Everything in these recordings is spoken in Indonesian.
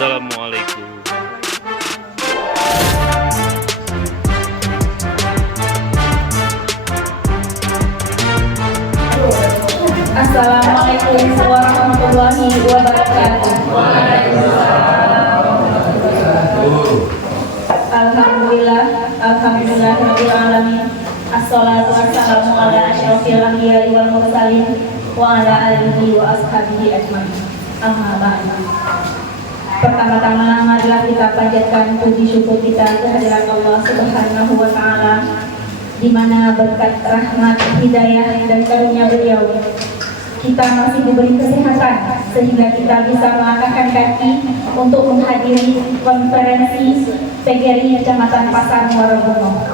Assalamualaikum. Assalamualaikum warahmatullahi wabarakatuh. Alhamdulillah rabbil alamin. Assalatu wassalamu ala asyrofil anbiya'i wal mursalin wa ala alihi wa ashabihi ajmain. Amma ba'du. Pertama-tama marilah kita panjatkan puji syukur kita kehadirat Allah Subhanahu wa taala, di mana berkat rahmat, hidayah dan karunia beliau kita masih diberi kesehatan sehingga kita bisa melangkahkan kaki untuk menghadiri konferensi PGRI Kecamatan Pasar Muara Bungo.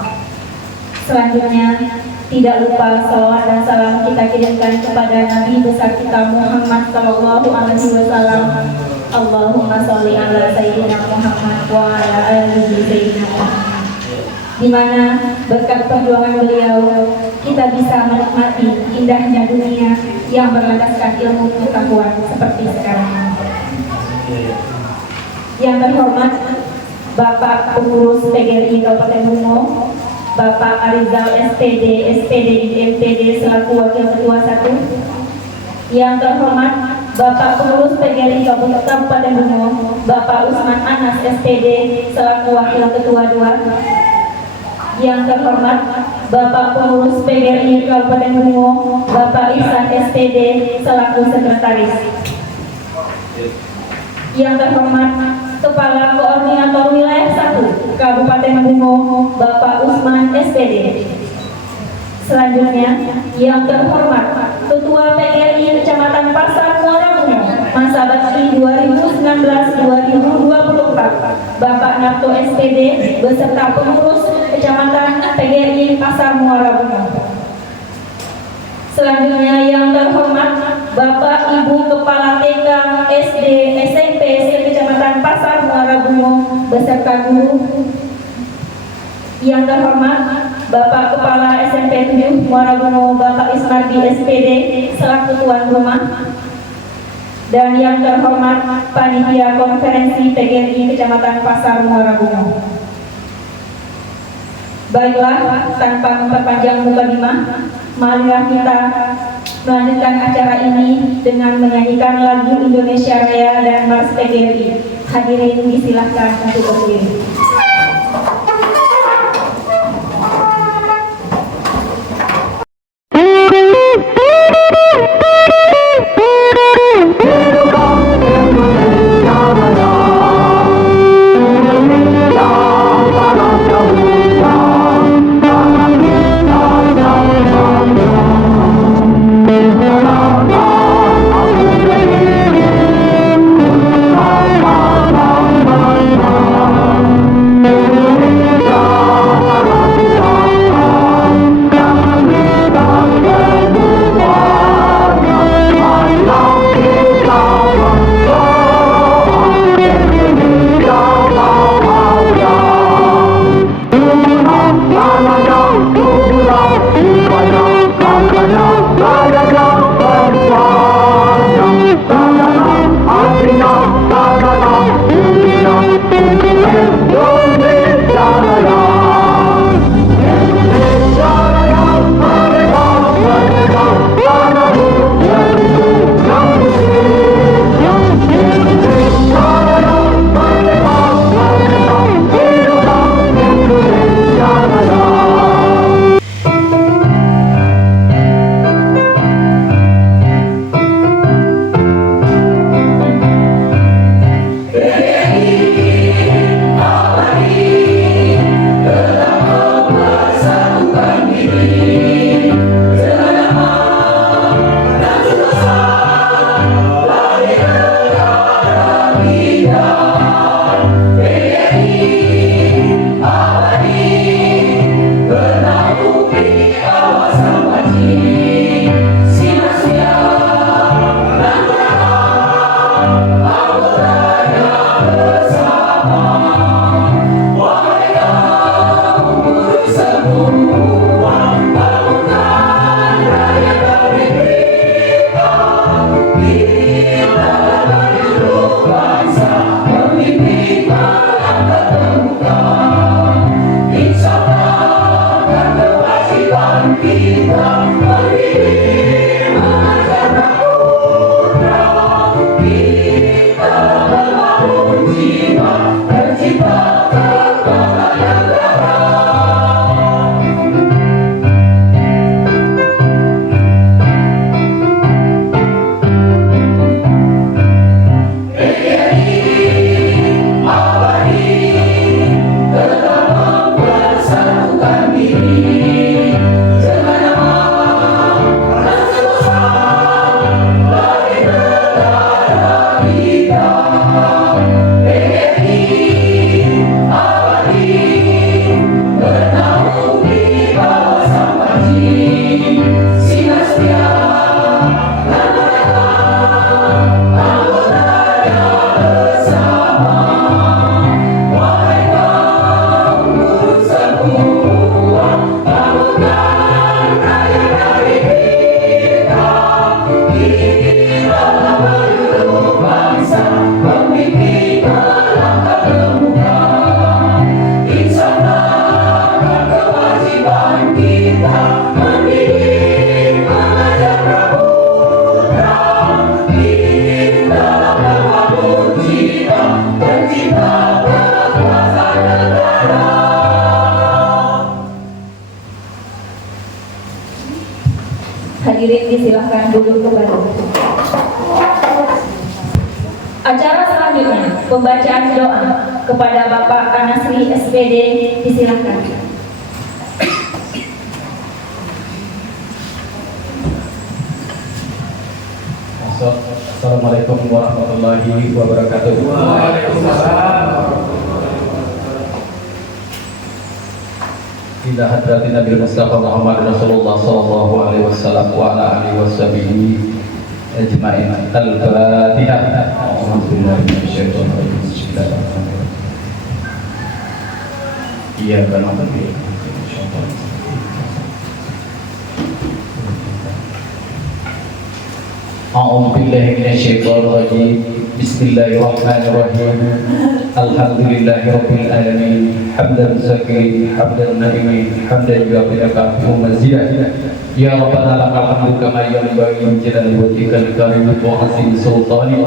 Selanjutnya, tidak lupa salawat dan salam kita kirimkan kepada Nabi besar kita Muhammad Sallallahu Alaihi Wasallam. Allahumma sholli ala Sayyidina Muhammad wa ala alihi Sayyidina Muhammad. Di mana berkat perjuangan beliau kita bisa menikmati indahnya dunia yang berlandaskan ilmu pengetahuan seperti sekarang. Yang terhormat Bapak Pengurus PGRI Kabupaten Bungo, Bapak Arizal SPD, SPD di MPD selaku Wakil Ketua 1. Yang terhormat Bapak Pengurus PGRI Kabupaten Bungo, Bapak Usman Anas SPD selaku Wakil Ketua 2. Yang terhormat Bapak Pengurus PGRI Kabupaten Bungo, Bapak Ihsan SPD selaku Sekretaris. Yang terhormat Kepala Koordinator Wilayah 1 Kabupaten Bungo, Bapak Usman SPD. Selanjutnya, yang terhormat Ketua PGRI Kecamatan Pasar Muara Bungo masa bakti 2019-2024, Bapak Narto SPD beserta pengurus Kecamatan PGRI Pasar Muara Bungo. Selanjutnya, yang terhormat Bapak Ibu Kepala TK, SD, SMP Kecamatan Pasar Muara Bungo beserta guru. Yang terhormat Bapak Kepala SMP 7 Muara Bungo, Bapak Ismardi SPD selaku tuan rumah. Dan yang terhormat Panitia Konferensi PGRI Kecamatan Pasar Muara Bungo. Baiklah, tanpa memperpanjang mukadimah, marilah kita melanjutkan acara ini dengan menyanyikan lagu Indonesia Raya dan Mars PGRI. Hadirin disilahkan untuk berdiri. Hadirin disilahkan duduk kembali. Acara selanjutnya pembacaan doa kepada Bapak Anasri SPD, disilahkan. Assalamualaikum warahmatullahi wabarakatuh. Waalaikumsalam. Ila hadratin Nabi Mustafa Muhammad Rasulullah sallallahu alaihi wasallam wa ala alihi washabihi ajma'in. Al-Fatihah. A'udzubillahi minasyaitonir rajim. Bismillahirrahmanirrahim. Iyyaka na'budu wa iyyaka nasta'in. A'udzu billahi minasyaitonir rajim. Bismillahirrahmanirrahim. Alhamdulillahirabbil alamin. Hamdan zakirin, hamdan naimin, hamdan yu'afika wa mazidah. Ya Rabbana lakal hamdu kama yanbaghi li jalali wajhikal karim wa 'azimi sultanik.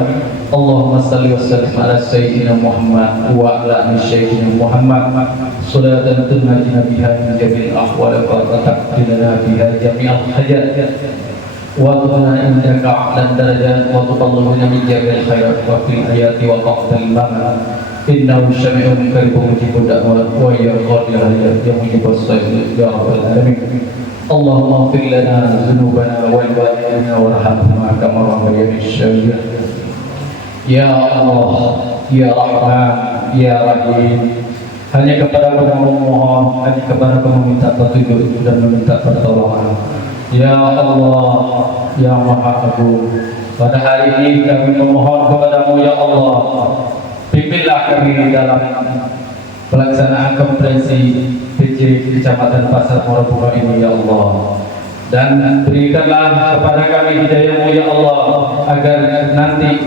Allahumma shalli wa sallim ala sayyidina Muhammad wa ala ali sayyidina Muhammad. Salatan tunajina biha min jami'il ahwal wa taqdilana biha jami'al hajat. Wa tuna indaka a'lan darajat wa tuballighuna min jami'il khairat wa fil hayati wa qadil mamat. Innahu syami'un qaribun mujibud da'wat wa ya qadil hayat ya mujibus sayyid ya rabbal alamin. Allahumma ighfir lana dzunubana wal walidina warhamhuma kama rabbayani shaghira. Ya Allah, ya Rahman, ya Rahim. Hanya kepada Kamu memohon, hanya kepada Kamu meminta petunjuk dan meminta pertolongan. Ya Allah, ya Maha Agung, pada hari ini kami memohon kepada-Mu ya Allah, pimpinlah kami dalam pelaksanaan konferensi PJ Kecamatan Pasar Morobunga ini ya Allah, dan berikanlah kepada kami hidayah-Mu ya Allah, agar nanti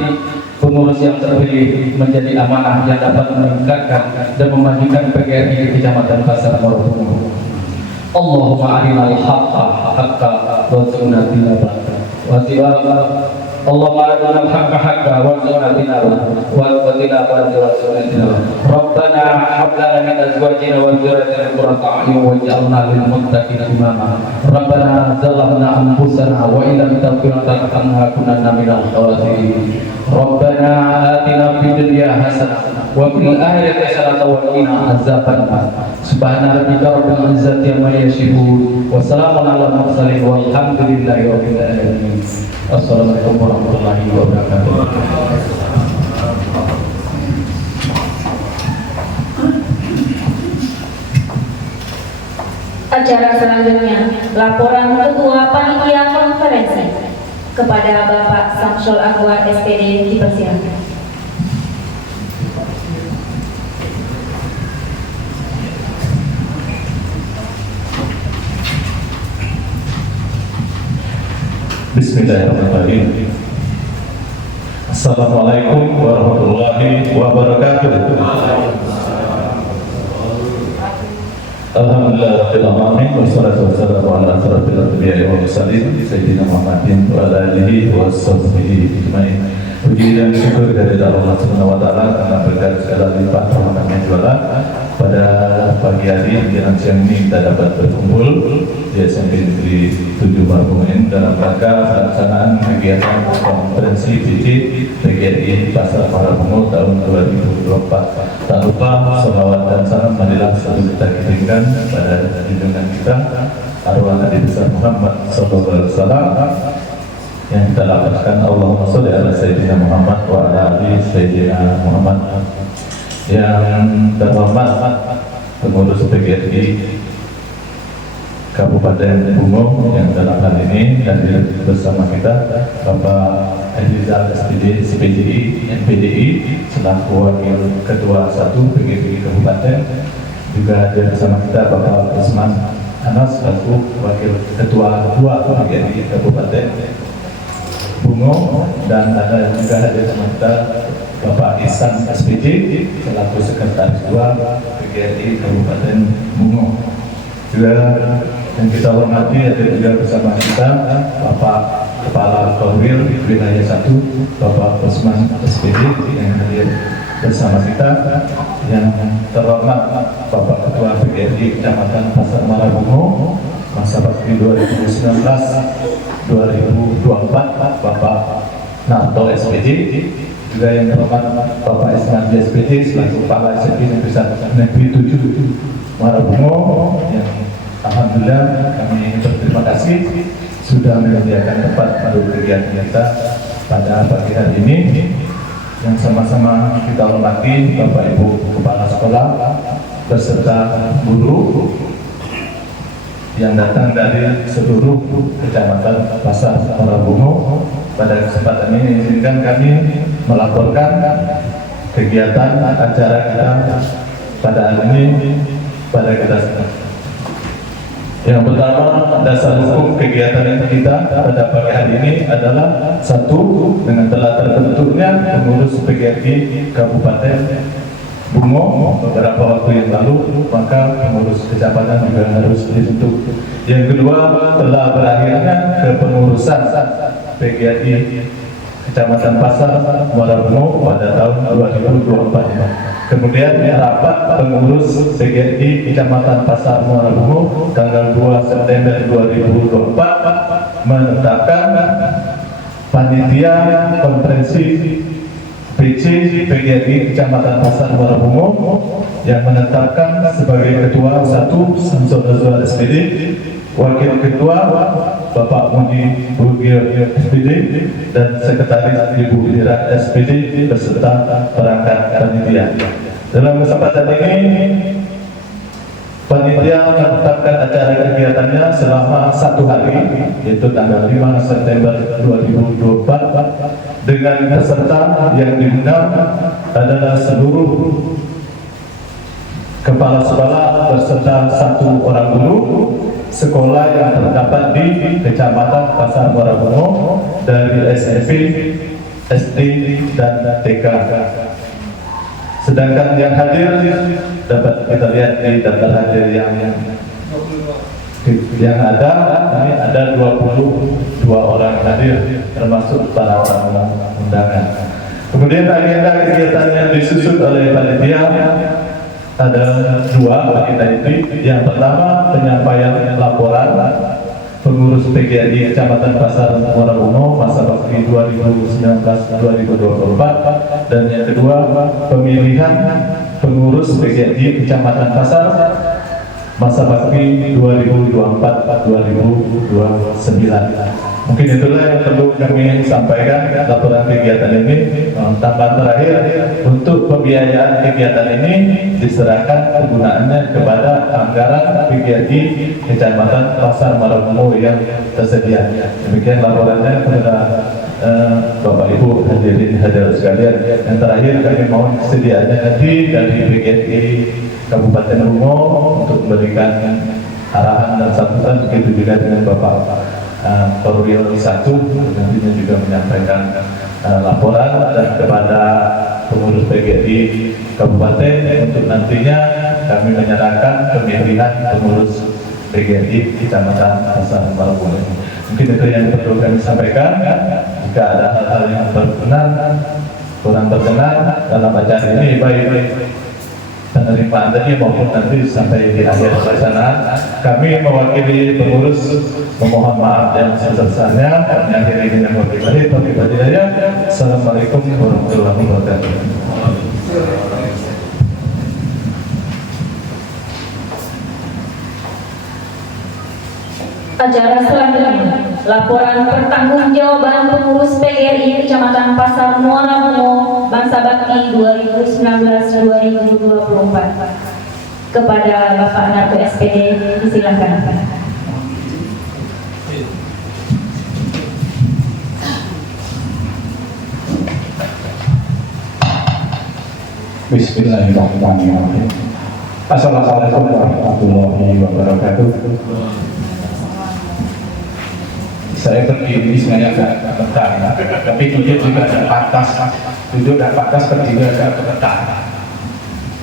pengurus yang terpilih menjadi amanah yang dapat meningkatkan dan memajukan PGRI di Kecamatan Pasar Morobunga. Allahumma arinal haqqa haqqa warzuqna tibaa. Allahumma arinal haqqa haqqa warzuqna tibaa. Rabbana hab lana min azwajina wa dhurriyyatina qurrata a'yun waj'alna lil muttaqina imama. Rabbana zalamna anfusana wa illam taghfir lana lanakunanna minal khasirin. Rabbana atina fid dunya hasanah wa fil akhirati hasanah wa qina azabannar. Subhana rabbika rabbil izzati amma yasifun wa salamun alal mursalin walhamdulillahi rabbil alamin. Assalamualaikum warahmatullahi wabarakatuh. Acara selanjutnya laporan Ketua Panitia Konferensi kepada Bapak Samsul Anwar SPD, dipersilakan. Bismillahirrahmanirrahim. Assalamualaikum warahmatullahi wabarakatuh. Alhamdulillah rabbil alamin wassalatu wassalamu ala asyrafil anbiya'i wal mursalin sayyidina Muhammadin wa ala alihi washabbihi ajmain. Puji dan syukur dari Allah Subhanahu wa taala karena berkat segala lipat rahmatnya jualan. Pada pagi hari dan siang ini kita dapat berkumpul di SMP Negeri 7 Marbumen dalam rangka pelaksanaan kegiatan konferensi PJ PGRI Pasar Marabungu tahun 2024. Tak lupa salawat dan salam marilah selalu kita kirimkan pada junjungan kita arwah Nabi besar Muhammad sallallahu alaihi wasallam yang kita lapaskan. Allahumma sholli ala sayyidina Muhammad wa ala ali sayyidina Muhammad. Yang terhormat pengurus PGRI Kabupaten Bungo yang dalam hal ini hadir bersama kita Bapak Elizal SPD SPJI NPDI selaku Wakil Ketua 1 PGRI Kabupaten, juga hadir bersama kita Bapak Usman Anas selaku Wakil Ketua 2 PGRI Kabupaten Bungo, dan ada juga hadir bersama kita Bapak Ihsan SPD selaku Sekretaris 2 PGRI Kabupaten Bungo. Juga yang kita hormati ada juga bersama kita Bapak Kepala Korwil Wilayah 1 Bapak Usman SPD yang hadir bersama kita. Yang terhormat Bapak Ketua PGRI Kecamatan Pasar Marabungu, Mas Sahabat bakti 2019-2024 Bapak Narto SPD, juga yang terhormat Bapak Isnandi SPD selaku Kepala SMP Negeri 7 Muarabungo, yang alhamdulillah kami berterima kasih sudah menyediakan tempat untuk kegiatan kita pada pagi hari ini. Yang sama-sama kita hormati Bapak Ibu Kepala Sekolah beserta guru yang datang dari seluruh kecamatan Pasar Muarabungo. Pada kesempatan ini izinkan kami melaporkan kegiatan acara kita pada hari ini pada kita. Yang pertama, dasar hukum kegiatan kita pada pagi hari ini adalah satu, dengan telah terbentuknya pengurus PGRI Kabupaten Bungo beberapa waktu yang lalu, maka pengurus kecamatan juga harus dibentuk. Yang kedua, telah berakhirnya kepengurusan PGRI Kecamatan Pasar Muarabungo pada tahun 2024. Kemudian rapat pengurus PGRI Kecamatan Pasar Muarabungo tanggal 2 September 2024 menetapkan panitia konferensi PC PGRI Kecamatan Pasar Muarabungo yang menetapkan sebagai ketua 1 Samsul Nazwar SPD, wakil ketua Bapak Mudi Bugir SPD, dan sekretaris Ibu Ira SPD beserta perangkat panitia. Dalam kesempatan ini, panitia menetapkan acara kegiatannya selama 1 hari, yaitu tanggal 5 September 2024, dengan peserta yang diundang adalah seluruh kepala sekolah beserta 1 orang guru sekolah yang terdapat di Kecamatan Pasar Muarabungo dari SMP, SD, dan TK. Sedangkan yang hadir dapat kita lihat di daftar hadir yang ada, ini ada 22 orang hadir termasuk para tamu undangan. Kemudian agenda kegiatan yang disusun oleh panitia ada 2 bagi tadi. Yang pertama, penyampaian laporan pengurus PGRI Kecamatan Pasar Muarabungo masa bakti 2019-2024, dan yang kedua, pemilihan pengurus PGRI Kecamatan Pasar masa bakti 2024-2029. Mungkin itulah yang perlu kami sampaikan laporan kegiatan ini. Tambahan terakhir, untuk pembiayaan kegiatan ini diserahkan penggunaannya kepada anggaran PGRI Kecamatan Pasar Muarabungo yang tersedia. Demikian laporannya kepada Bapak Ibu hadirin sekalian. Yang terakhir, kami mohon kesediaannya nanti dari PGRI Kabupaten Bungo untuk memberikan arahan dan sambutan, begitu juga dengan Bapak Korwil 1 nantinya juga menyampaikan laporan dan kepada pengurus PGRI Kabupaten untuk nantinya kami menyerahkan pemilihan pengurus PGRI Kecamatan Pasar Muarabungo. Mungkin itu yang perlu kami sampaikan. Jika ada hal-hal yang kurang berkenan dalam acara ini, baik penerimaan tadi maupun nanti sampai di akhir pelaksanaan, kami mewakili pengurus memohon maaf yang sebesar-besarnya. Kami akhiri dengan wabillahi taufiq wal hidayah. Assalamualaikum warahmatullahi wabarakatuh. Acara selanjutnya, laporan pertanggungjawaban pengurus PGRI Kecamatan Pasar Muarabungo Masa Bakti 2019-2024 kepada Bapak Narto SPD, disilakan. Bismillahirrahmanirrahim. Assalamualaikum warahmatullahi wabarakatuh. Saya berdiri sebenarnya agak gemetar, tapi duduk juga agak pantas. Duduk dan pantas, berdiri agak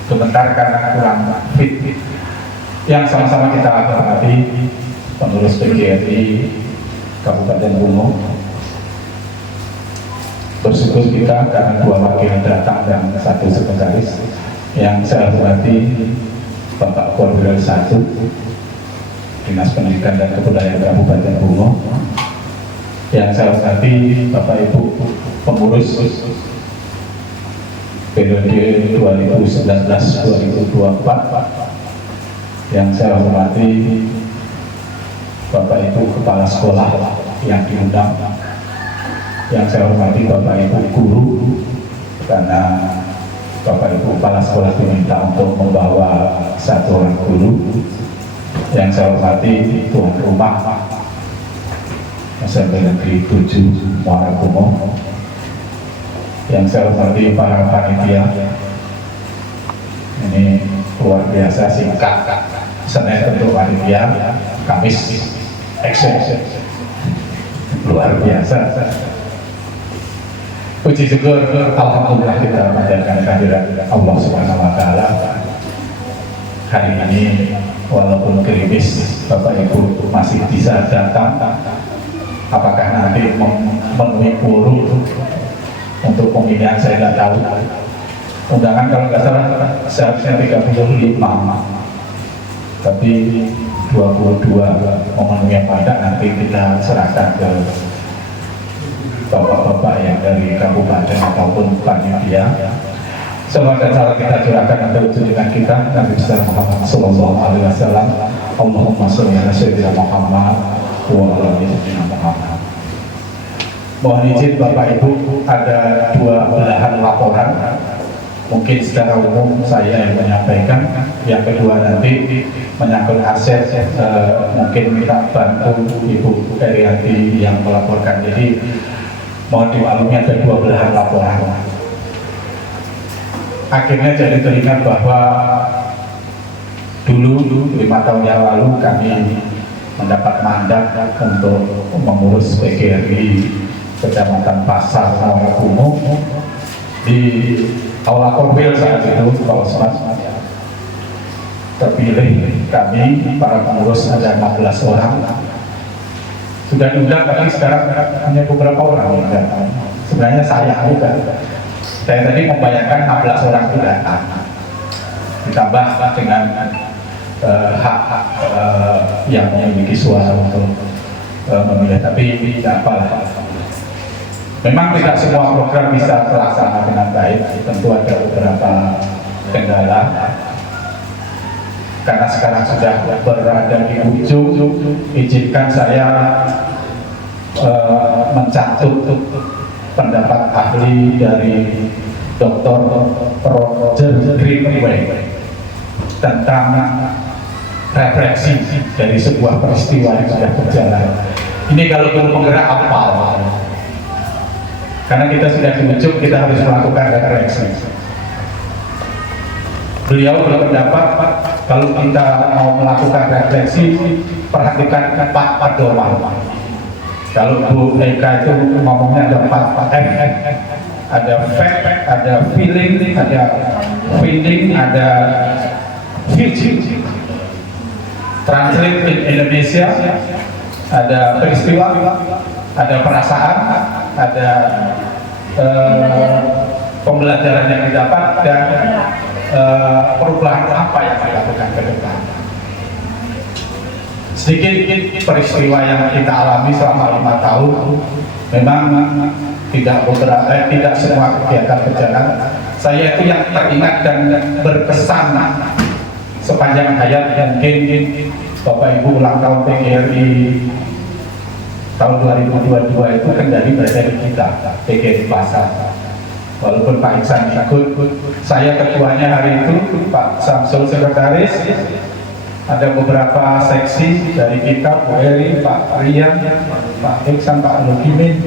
gemetar karena kurang fit. Yang sama-sama kita hormati pengurus PGRI Kabupaten Bungo. Bersyukur kita karena 2 wakil datang dan 1 sekretaris. Yang saya hormati Bapak Korwil 1, Dinas Pendidikan dan Kebudayaan Kabupaten Bungo, yang saya hormati Bapak Ibu pengurus periode 2019-2024, yang saya hormati Bapak Ibu kepala sekolah yang diundang, yang saya hormati Bapak Ibu guru, karena Bapak Ibu kepala sekolah diminta untuk membawa satu orang guru. Yang saya hormati tuan rumah SMP Negeri 7 Muara Bungo, yang saya hormati para panitia. Ini luar biasa singkat, Senin untuk panitia, Kamis action, luar biasa. Puji syukur, alhamdulillah kita menjalankan kehadiran Allah Subhanahu wa Ta'ala. Hari ini walaupun gerimis, Bapak Ibu masih bisa datang. Apakah nanti memenuhi quorum untuk pemilihan saya tidak tahu. Undangan kalau nggak salah seharusnya 35, tapi 22 memenuhi apa tidak nanti kita serahkan ke bapak-bapak yang dari kabupaten ataupun panitia. Salawat dan salam kita curahkan untuk junjungan kita Nabi besar Muhammad Sallallahu Alaihi Wasallam. Allahumma sholli ala sayyidina Muhammad wa ala ali sayyidina Muhammad. Mohon izin Bapak Ibu, ada dua belahan laporan. Mungkin secara umum saya yang menyampaikan. Yang kedua nanti menyangkut aset, mungkin minta bantu Ibu Erianti yang melaporkan. Jadi mohon dimaklumi ada dua belahan laporan. Akhirnya jadi teringat bahwa dulu 5 tahun yang lalu kami mendapat mandat untuk mengurus PGRI Kecamatan Pasar Muara Bungo di Aula Korwil saat itu. Kalau terpilih kami para pengurus ada 16 orang. Sudah diundang tapi sekarang hanya beberapa orang yang datang. Sebenarnya saya juga. Saya tadi membayangkan 16 orang itu datang, ditambah dengan hak yang memiliki suara untuk memilih, tapi tidak apalah. Memang tidak semua program bisa terlaksana dengan baik, tentu ada beberapa kendala. Karena sekarang sudah berada di ujung, izinkan saya mencatut pendapat ahli dari Dr. Roger Greenway tentang refleksi dari sebuah peristiwa yang sudah berjalan. Ini kalau guru penggerak apa? Karena kita sudah di ujung, kita harus melakukan refleksi. Beliau berpendapat kalau kita mau melakukan refleksi, perhatikan 4 pedoman. Kalau Bu Eka itu ngomongnya ada 4 M, ada fact, ada feeling, ada feeling, ada feeling. Translate in Indonesia, ada peristiwa, ada perasaan, ada pembelajaran yang didapat, dan perubahan apa yang dilakukan ke depan. Sedikit peristiwa yang kita alami selama 5 tahun, memang tidak semua kegiatan berjalan. Saya itu yang teringat dan berkesan sepanjang hayat, dan mungkin Bapak Ibu ulang tahun PGRI tahun 2022 itu kendali berada di kita, PGRI Pasar. Walaupun Pak Iksan ikut, saya ketuanya hari itu, Pak Samsul sekretaris, ada beberapa seksi dari kita, Bu Eri, Pak Rian, Pak Iksan, Pak Lukimin,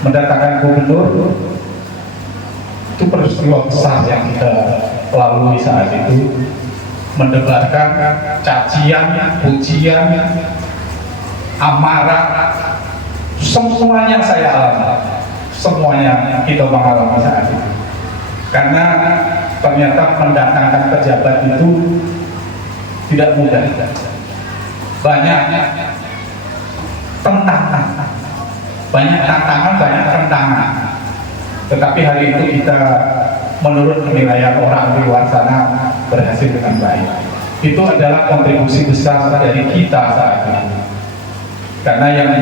mendatangkan gubernur. Itu peristiwa besar yang kita lalui saat itu, mendebarkan cacian, pujian, amarah, semuanya saya alami, semuanya kita mengalami saat itu. Karena ternyata mendatangkan pejabat itu tidak mudah, banyak tantangan, banyak tantangan. Tetapi hari itu kita menurut penilaian orang di luar sana berhasil dengan baik. itu adalah kontribusi besar dari kita saat ini. Karena yang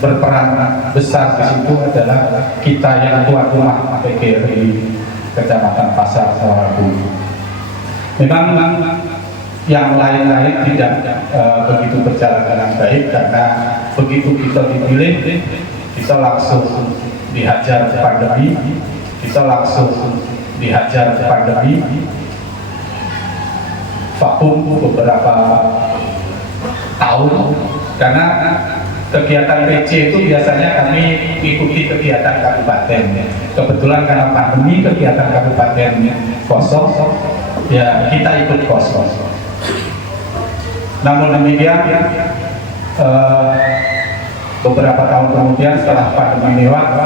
berperan besar di situ adalah kita yang tuan rumah PGRI Kecamatan Pasar Muarabu. Memang yang lain-lain tidak begitu berjalan dengan baik, karena begitu kita dipilih, kita langsung dihajar pandemi, vakum beberapa tahun, karena kegiatan PC itu biasanya kami ikuti kegiatan kabupaten. Kebetulan karena pandemi kegiatan kabupaten kosong, ya kita ikut kosong. Namun demikian, beberapa tahun kemudian setelah pandemi lewat,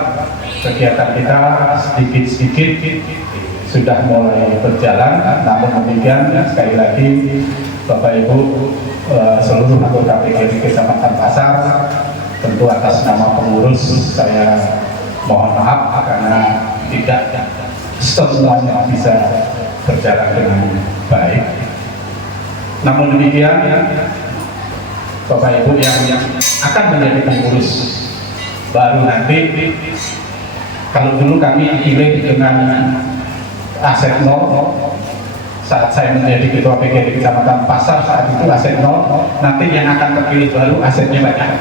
kegiatan kita sedikit-sedikit sudah mulai berjalan. Namun demikian, sekali lagi Bapak Ibu, seluruh anggota PGRI Kecamatan Pasar, tentu atas nama pengurus saya mohon maaf karena tidak semuanya bisa berjalan dengan baik. Namun demikian, Bapak Ibu yang akan menjadi pengurus baru nanti, kalau dulu kami dipilih dengan aset 0, saat saya menjadi ketua PGRI Kecamatan Pasar saat itu aset 0, nanti yang akan terpilih baru asetnya banyak.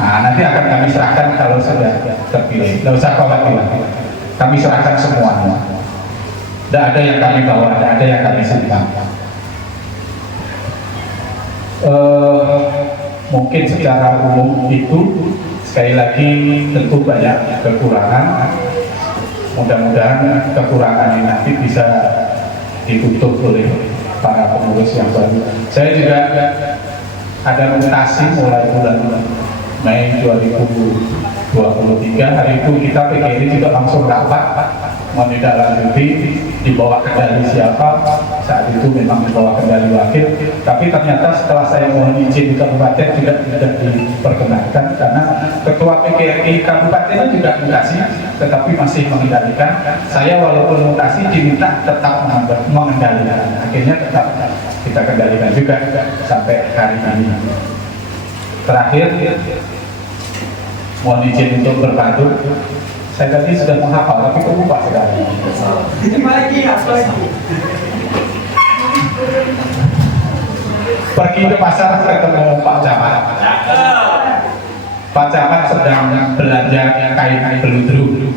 Nah, nanti akan kami serahkan kalau sudah terpilih. Tidak usah khawatir, kami serahkan semuanya. Tidak ada yang kami bawa, tidak ada yang kami simpan. Mungkin secara umum itu, sekali lagi tentu banyak kekurangan. Mudah-mudahan kekurangan ini nanti bisa ditutup oleh para pengurus yang baru. Saya juga ada mutasi mulai bulan Mei 2023. Hari itu kita PGRI juga langsung rapat menindaklanjuti di bawah kendali siapa. Saat itu memang di bawah kendali wakil, tapi ternyata setelah saya mohon izin di kabupaten tidak diperkenankan, karena ketua PGRI kabupatennya juga mutasi tetapi masih mengendalikan. Saya walaupun mutasi diminta tetap mengendalikan, akhirnya tetap kita kendalikan juga sampai hari ini. Terakhir, mohon izin untuk berbantu. Saya tadi sudah menghafal, tapi kok lupa sekali. Pergi ke pasar ketemu Pak Camat. Pak Camat sedang belanja kain beludru.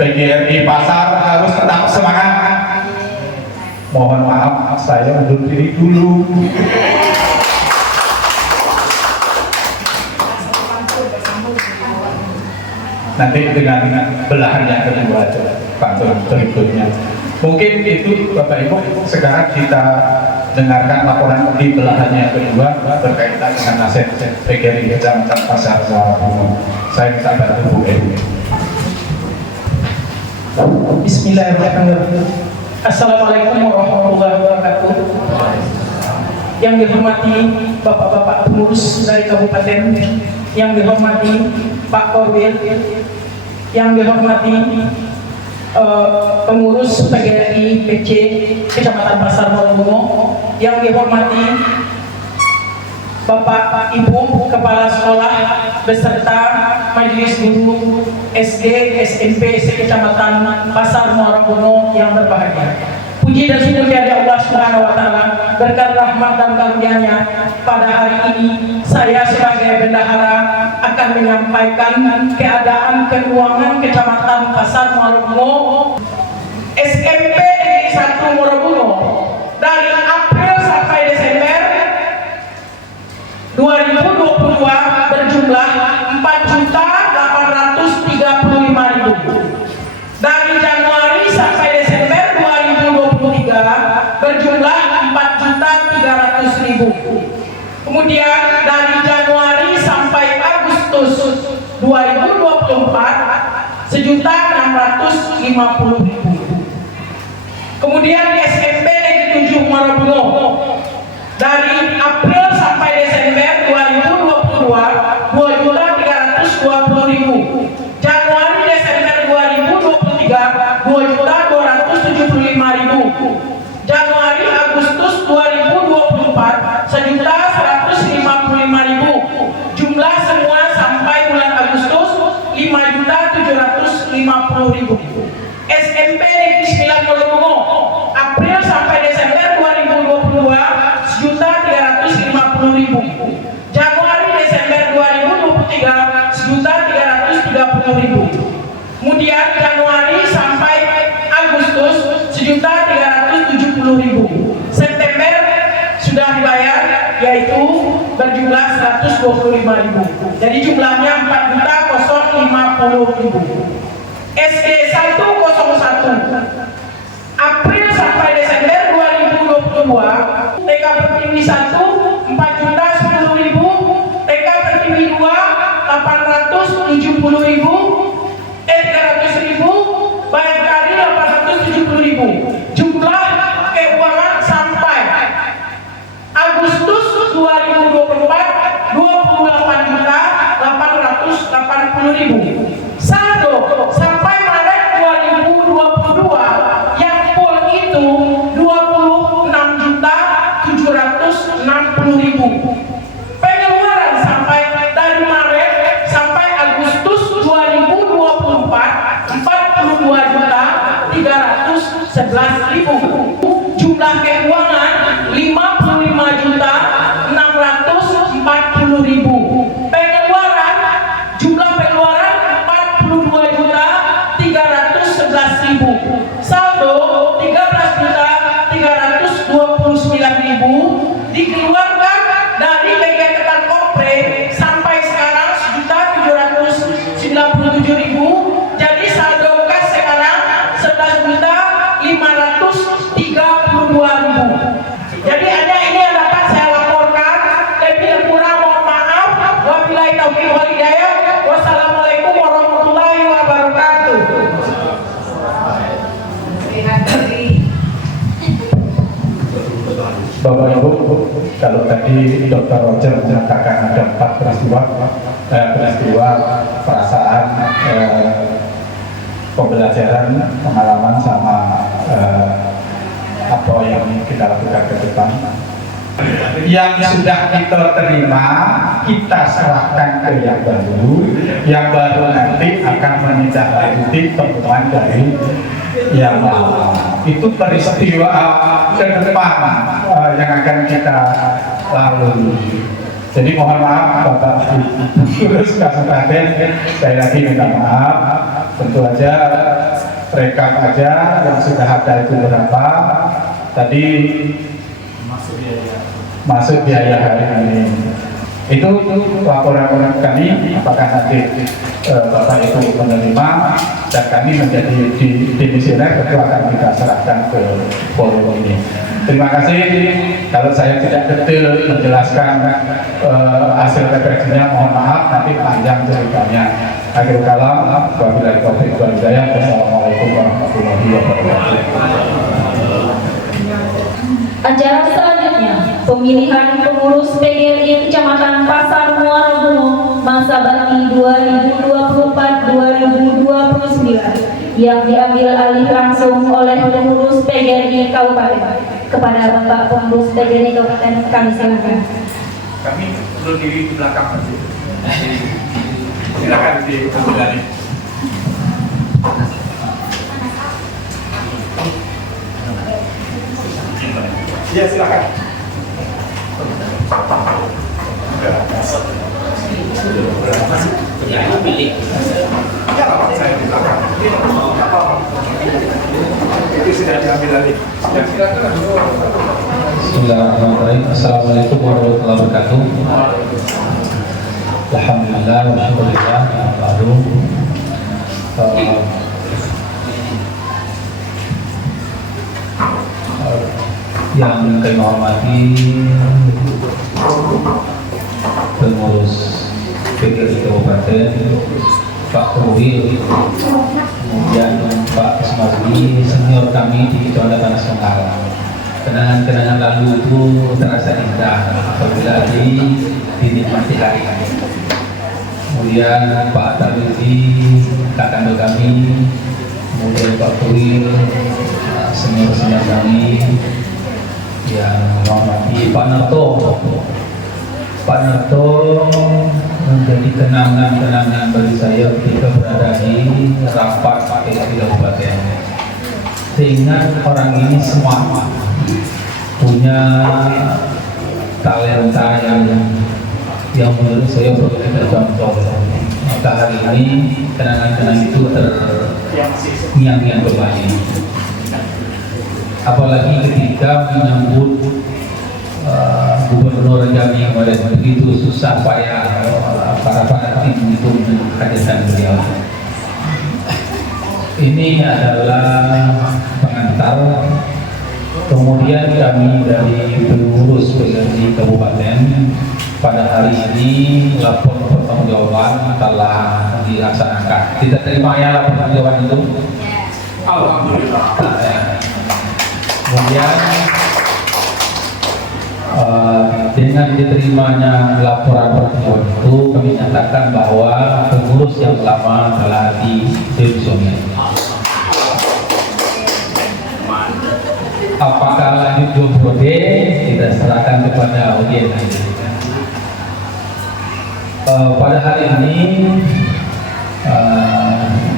PGRI Pasar harus tetap semangat. Mohon maaf, saya undur diri dulu. Nanti dengan belahan yang kedua kantor berikutnya. Mungkin itu Bapak Ibu, sekarang kita dengarkan laporan di belahan yang kedua berkaitan dengan aset PGRI Kecamatan Pasar Muarabu. Saya minta bantu Bu Ewi. Bismillahirrahmanirrahim. Assalamualaikum warahmatullahi wabarakatuh. Yang dihormati Bapak-bapak pengurus dari kabupaten, yang dihormati Pak Korwil, yang dihormati pengurus PGRI PC Kecamatan Pasar Muarabu, yang dihormati Bapak Ibu Kepala Sekolah beserta Majelis Guru SD, SMP Kecamatan Pasar Muarabu yang berbahagia. Puji dan syukur kepada Allah Subhanahu wa taala, berkat rahmat dan karunia-Nya pada hari ini saya sebagai bendahara akan menyampaikan keadaan keuangan Kecamatan Pasar Muarabu SMP Negeri 1 Muarabu dari April sampai Desember 2022 berjumlah 4.835.000. Dari Januari sampai Desember 2023 berjumlah 4.300.000. Kemudian dari Januari sampai Agustus 2024 1.650.000. Kemudian di SMP Negeri 7 Muarabu dari April sampai Desember 2022 2.320.000. Januari Desember 2023 2.275.000. Januari Agustus Kemudian Januari sampai Agustus 1.370.000. September sudah dibayar yaitu berjumlah 125.000. Jadi jumlahnya 4.050.000. SD 101 April sampai Desember 2022 TK Pertiwi 1 4.010.000, TK Pertiwi 2 870.000, 300.000, Bayangkari 870.000. Jumlah keuangan sampai Agustus 2024 28.880.000. Saldo sampai Maret 2022 yang full itu 26.760.000. Pengeluaran sampai dari Maret sampai Agustus 2024 42.311.000. Jumlah keuangan 55.640.000. Pengeluaran jumlah pengeluaran 42.311.000. Saldo 13.329.000 dikeluarkan dari kegiatan kopre sampai sekarang 1.797.000. Jadi saldo kas sekarang 11.532.000. Jadi ada ini yang dapat saya laporkan. Lebih dan kurang mohon maaf. Wabillahi taufiq wal hidayah. Wassalamualaikum warahmatullahi wabarakatuh. Bapak Ibu, kalau tadi Dr. Roger menyatakan ada 4 peristiwa perasaan, pembelajaran, pengalaman sama apa yang kita lakukan ke depan. Yang sudah kita terima, kita serahkan ke yang baru nanti akan menindaklanjuti temuan dari yang lama. Itu peristiwa ke depan yang akan kita lalui. Jadi mohon maaf Bapak Gurus Kabupaten, sekali lagi minta maaf. Tentu aja rekap aja yang sudah ada itu berapa. Tadi masuk biaya hari ini. Itu laporan kami, apakah nanti Bapak itu menerima dan kami menjadi dimisioner, tentu akan kita serahkan ke forum ini. Terima kasih. Kalau saya tidak detail menjelaskan hasil refleksinya, mohon maaf, nanti panjang ceritanya. Akhir kalam, wabillahi taufiq wal hidayah. Wassalamualaikum warahmatullahi wabarakatuh. Acara selanjutnya, pemilihan pengurus PGRI Kecamatan Pasar Muara Bungo masa bakti 2024-2029 yang diambil alih langsung oleh pengurus PGRI Kabupaten. Kepada Bapak Pengurus PGRI Kabupaten, kami silakan. Kami berdiri di belakang nanti. Silakan diambil alih. Ya silakan. Saya di belakang. Itu sudah diambil alih. Bismillahirrahmanirrahim. Assalamualaikum warahmatullahi wabarakatuh. Alhamdulillah, alhamdulillah. Lalu yang kami hormati pengurus PGRI Kabupaten, Pak Kruwil, kemudian Pak Ismardi, senior kami di Kecamatan Nasional. Kenangan-kenangan lalu itu terasa indah apabila dinikmati hari ini. Kemudian Pak Tarwidi, kakak kami, kemudian Pak Kruwil, senior-senior kami, yang menghormati Pak Narto. Pak Narto menjadi kenangan-kenangan bagi saya ketika berada di rapat PGRI Kabupaten. Sehingga orang ini semua punya talenta yang menurut saya perlu kita contoh. maka hari ini kenangan-kenangan itu terngiang-ngiang kembali. Apalagi ketika menyambut Gubernur Jambi kemarin, begitu susah payah para tim itu menghadirkan beliau. Ini adalah pengantar. Kemudian kami dari pengurus PGRI Kabupaten pada hari ini lapor pertanggungjawaban telah dilaksanakan. Kita terima ya lapor pertanggungjawaban itu. Alhamdulillah. Kemudian dengan diterimanya laporan pertemuan itu kami nyatakan bahwa pengurus yang lama telah didemissioni. Apakah lanjut jombode kita serahkan kepada audiens. Pada hari ini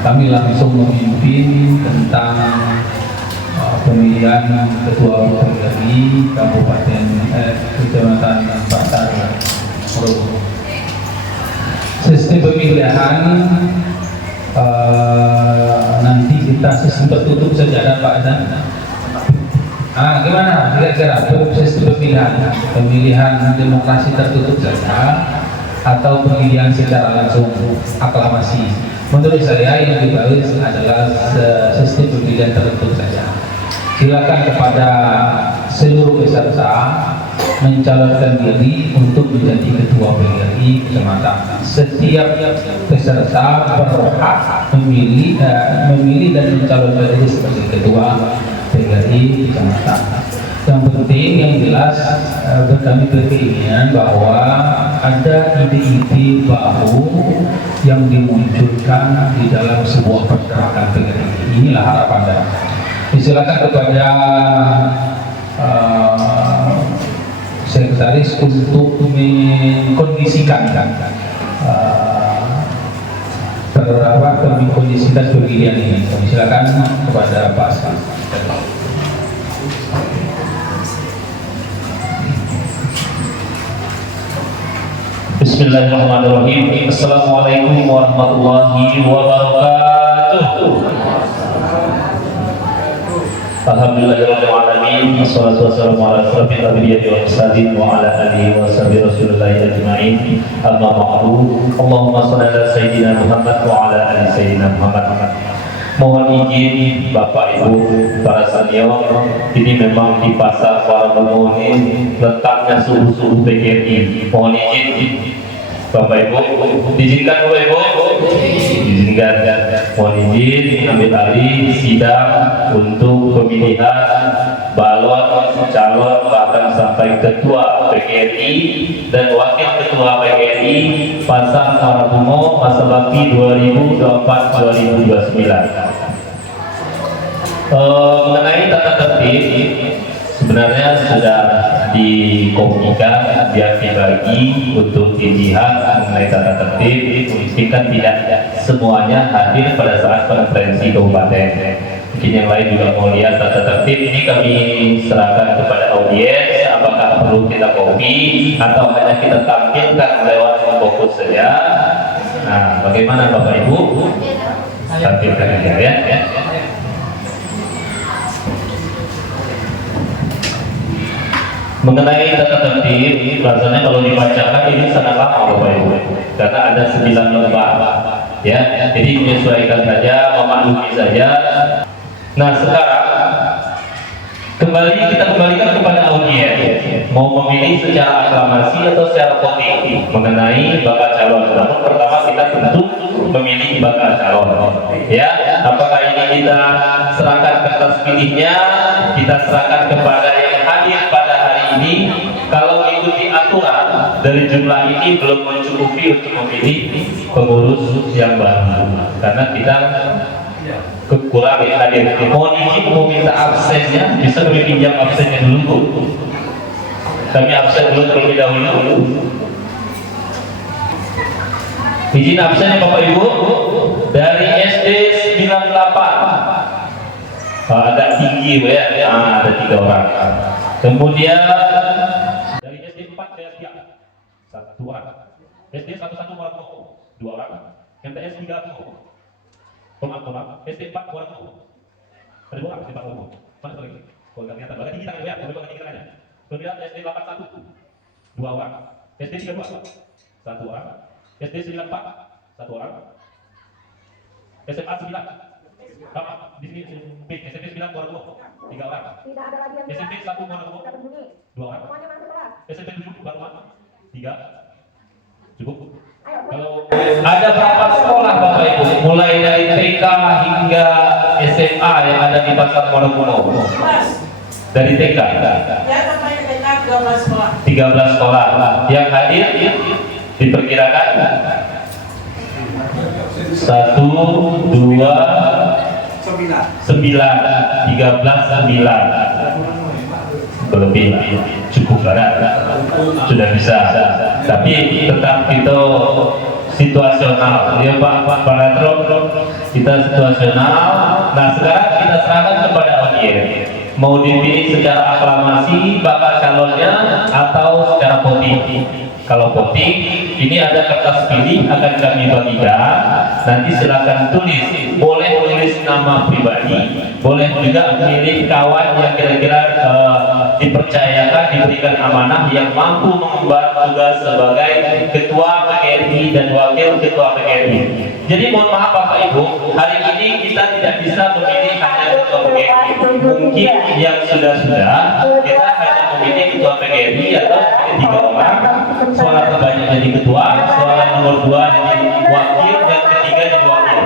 kami langsung memimpin tentang pemilihan ketua PGRI Kabupaten Kecamatan Pasar Moro. Sistem pemilihan nanti kita sistem tertutup saja Pak Dan. Gimana kira-kira sistem pemilihan demokrasi tertutup saja atau pemilihan secara langsung aklamasi? Menurut saya yang lebih bagus adalah sistem pemilihan tertutup saja. Silakan kepada seluruh peserta mencalonkan diri untuk menjadi ketua PGRI Kecamatan. Setiap peserta berhak memilih dan mencalonkan diri sebagai ketua PGRI Kecamatan. Yang penting, yang jelas kami berkeinginan bahwa ada ide-ide baru yang dimunculkan di dalam sebuah pergerakan PGRI. Inilah harapan saya. Silakan kepada sekretaris untuk mengkondisikan mengkondisikan pemilihan ini. Silakan kepada Pak Aslan. Bismillahirrahmanirrahim. Assalamualaikum warahmatullahi wabarakatuh. Alhamdulillahirrahmanirrahim. Wassalatu wassalamu ala asyrafil anbiya'i wal mursalin wa ala alihi wa sahbihi rasulillahi ajma'in. Amma ba'du. Allahumma shalli ala sayyidina Muhammad wa ala ali sayyidina Muhammad. Mohon izin Bapak Ibu para senior, ini memang di pasar Warabungo ini letaknya suhu-suhu PGRI. Mohon izin Bapak Ibu, diizinkan Bapak Ibu? Diizinkan. Mohon izin ambil alih sidang untuk pemilihan balon calon bahkan sampai ketua PGRI dan wakil ketua PGRI Pasar Warabungo masa bakti 2024-2029. Mengenai tata tertib sebenarnya sudah dikomunikasikan, dia dibagi untuk dilihat mengenai tata tertib. Mungkin kan tidak semuanya hadir pada saat konferensi kabupaten. Mungkin yang lain juga mau lihat tata tertib. Ini kami serahkan kepada audiens. Apakah perlu kita copy atau hanya kita tampilkan lewat fokus saja? Nah, bagaimana Bapak Ibu? Tampilkan aja ya. Mengenai tata tertib, rasanya kalau dibacakan ini sangat lama Bapak Ibu, karena ada 9 lembar, ya. Jadi menyesuaikan saja, memaklumi saja. Nah sekarang kita kembalikan kepada audiens, mau memilih secara aklamasi atau secara voting mengenai bakal calon. Namun pertama kita tentu memilih bakal calon, ya. Apakah ini kita serahkan kertas pilihnya, kita serahkan kepada yang hadir pada hari ini. Kalau ikuti aturan dari jumlah ini belum mencukupi untuk memilih pengurus yang baru, karena kita kekurangan hadir. Mohon izin meminta absennya, bisa kami pinjam absennya dulu Bu? Kami absen dulu terlebih dahulu. Izin absennya Bapak Ibu dari SD 98. Agak tinggi Bu ya, ada 3 orang. Kemudian dari SD 4 saya siap 1 orang, SD 11 Warabungo 2 orang, MTS 3 Maaf, SD 4 orang ada dua SD 4 orang mana lagi? Kalau nggak kelihatan, bahkan tinggi tangan ya, kalau tinggi tangannya. Kemudian SD 81 2 orang, SD 32 1 orang, SD 94 1 orang, SMA 9 di sini SMP 9 orang 3 orang, SMP 1 orang 2 orang, SMP 7 baru 3 cukup. Kalau Ada berapa sekolah Bapak Ibu? Mulai dari TK hingga SMA yang ada di Pasar Monokuno. Dari TK. Ya, sampai TK 13 sekolah. 13 sekolah. Yang hadir diperkirakan 1, 2, 9, 13, 9. Lebih cukup berat, sudah bisa. Tapi tetap itu situasional, ya Pak Paratro, kita situasional. Nah sekarang kita serahkan kepada audiens, mau dipilih secara aklamasi bakal calonnya atau secara voting. Kalau voting, ini ada kertas pilih akan kami bagikan. Nanti silakan tulis, boleh tulis nama pribadi, boleh juga pilih kawan yang kira-kira dipercayakan, diberikan amanah yang mampu mengemban tugas sebagai ketua PGRI dan wakil ketua PGRI. Jadi mohon maaf Bapak Ibu, hari ini kita tidak bisa memilih hanya ketua PGRI. Mungkin yang sudah-sudah kita hanya memilih ketua PGRI atau 3 orang. Suara terbanyak jadi ketua, suara nomor 2 jadi wakil, dan ketiga jadi wakil.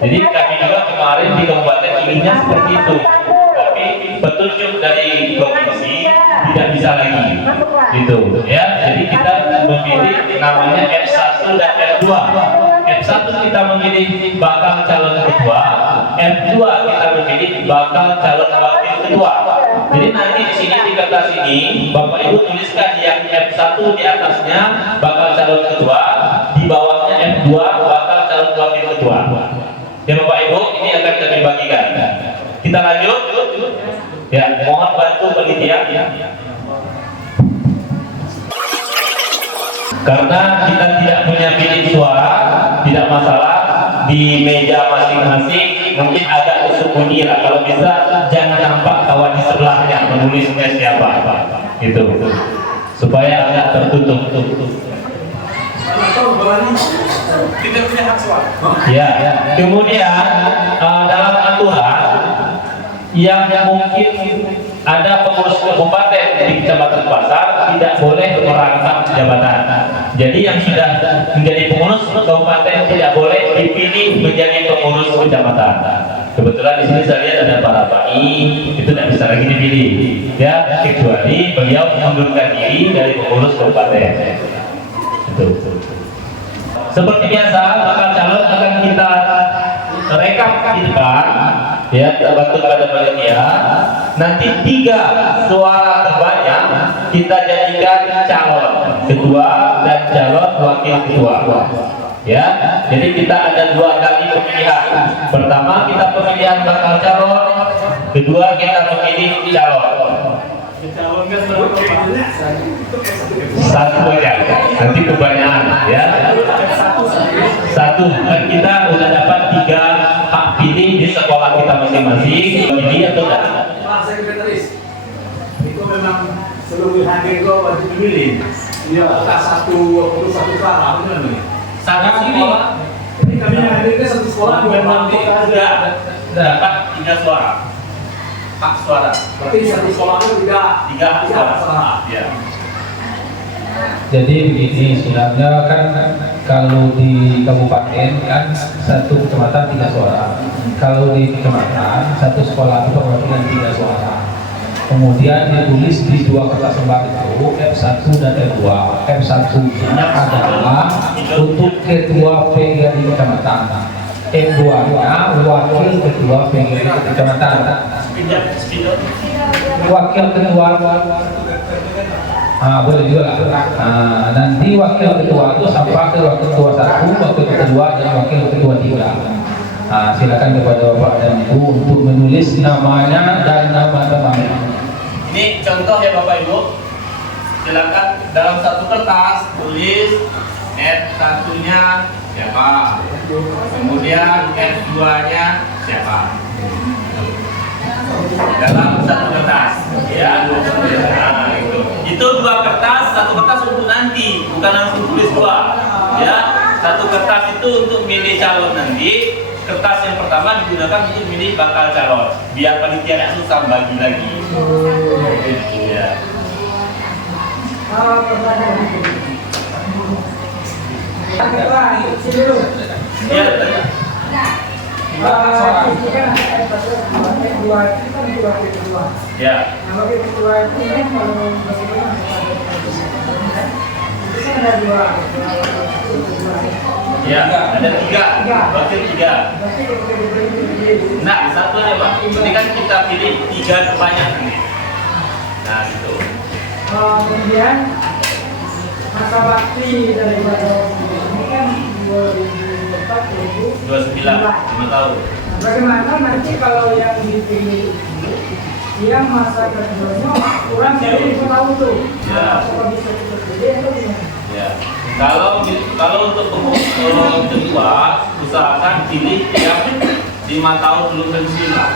Jadi kami juga kemarin di Kabupaten inginnya seperti itu, tapi petunjuk dari provinsi tidak bisa lagi, gitu ya. Jadi kita memilih namanya F1 dan F2. F1 kita memilih bakal calon ketua, F2 kita memilih bakal calon wakil ketua. Jadi nanti di sini di kertas ini Bapak Ibu tuliskan yang F1 di atasnya bakal calon ketua, di bawahnya F2 bakal calon wakil ketua. Ya Bapak Ibu, ini akan kami bagikan. Kita lanjut. Ya, mohon bantu panitia. Karena kita tidak punya bilik suara, tidak masalah, di meja masing-masing mungkin agak tersembunyi lah. Kalau bisa jangan nampak kawan di sebelahnya menulisnya siapa, gitu, supaya agak tertutup. Tidak punya hak suara. Ya. Kemudian dalam aturan yang mungkin ada pengurus kabupaten di Kecamatan Pasar tidak boleh merangkap jabatan. Jadi yang sudah menjadi pengurus kabupaten tidak boleh dipilih menjadi pengurus kecamatan. Kebetulan di sini saya lihat ada para PAI, itu tidak bisa lagi dipilih, ya, kecuali beliau mengundurkan diri dari pengurus kabupaten. Itu. Seperti biasa, bakal calon akan kita rekap di depan, ya, kita bantu pada panitia. Nanti 3 suara terbanyak kita jadikan calon ketua dan calon wakil ketua. Ya, jadi kita ada 2 kali pemilihan. Pertama kita pemilihan bakal calon, kedua kita memilih calon. Satu aja, nanti kebanyakan, ya. Satu, kan kita udah dapat 3 hak pilih di sekolah kita masing-masing. Ini atau enggak? Pak Sekretaris, itu memang seluruh hadir itu wajib memilih. Ya, kita satu suara, benar nih. Satu sekolah. Ini kami yang hadirnya satu sekolah Memang tidak dapat 3 suara. Hak suara. Berarti satu sekolah itu 3 hak suara. Ya. Jadi begini, sebenarnya kan kalau di kabupaten kan satu kecamatan 3 suara. Kalau di kecamatan satu sekolah itu perwakilan 3 suara. Kemudian ditulis di 2 kertas lembar itu F1 dan F2. F1-nya adalah untuk ketua PGRI kecamatan. F2-nya wakil ketua PGRI kecamatan. Wakil ketua boleh juga lah. Nanti wakil ketua itu sampai ke wakil ketua 1, wakil ketua dan wakil ketua 3. Silakan kepada Bapak dan Ibu untuk menulis namanya dan nama temannya. Ini contoh ya Bapak Ibu. Silakan dalam satu kertas tulis F1-nya siapa, kemudian F2-nya siapa. Dalam satu kertas, ya. Nah, itu 2 kertas, 1 kertas untuk nanti, bukan langsung tulis 2, ya. 1 kertas itu untuk milih calon nanti, kertas yang pertama digunakan untuk milih bakal calon, biar panitianya susah bagi lagi. Ya. Ya. Ya, ada 3, wakil 3. Nah, satu aja Pak. Ini kan kita pilih 3 terbanyak nih. Nah, gitu. Kemudian masa bakti dari ini kan 2004 29, 5 tahun. Bagaimana nanti kalau yang dipilih dia masa kerjanya kurang dari 5 tahun tuh? Ya. Apakah bisa terjadi atau gimana? Ya. Kalau untuk kedua, usahakan pilih yang 5 tahun belum pensiun lah.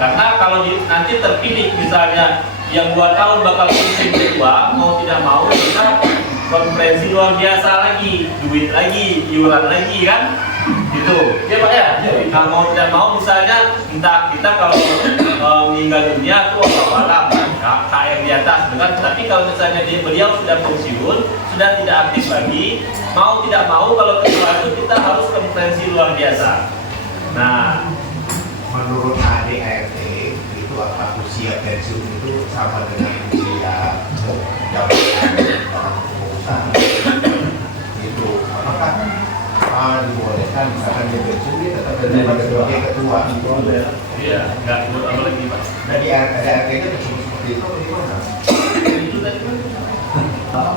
Karena kalau nanti terpilih misalnya yang 2 tahun bakal pensiun kedua, mau tidak mau kita konferensi luar biasa lagi, duit lagi, iuran lagi kan, gitu. Ya Pak ya. Nah, mau tidak mau misalnya entah kita kalau meninggal dunia itu Allah KR di atas, kan? Tapi kalau misalnya beliau sudah pensiun, sudah tidak aktif lagi, mau tidak mau kalau kedua itu kita harus konferensi luar biasa. Nah, menurut ADART itu apa usia pensiun itu sama dengan usia jabatan orang pengusaha itu apakah dibolehkan misalkan dia pensiun dia tetap menjabat sebagai ketua itu iya, nggak buat apa lagi Pak? dari ADART itu tersebut seperti itu bagaimana?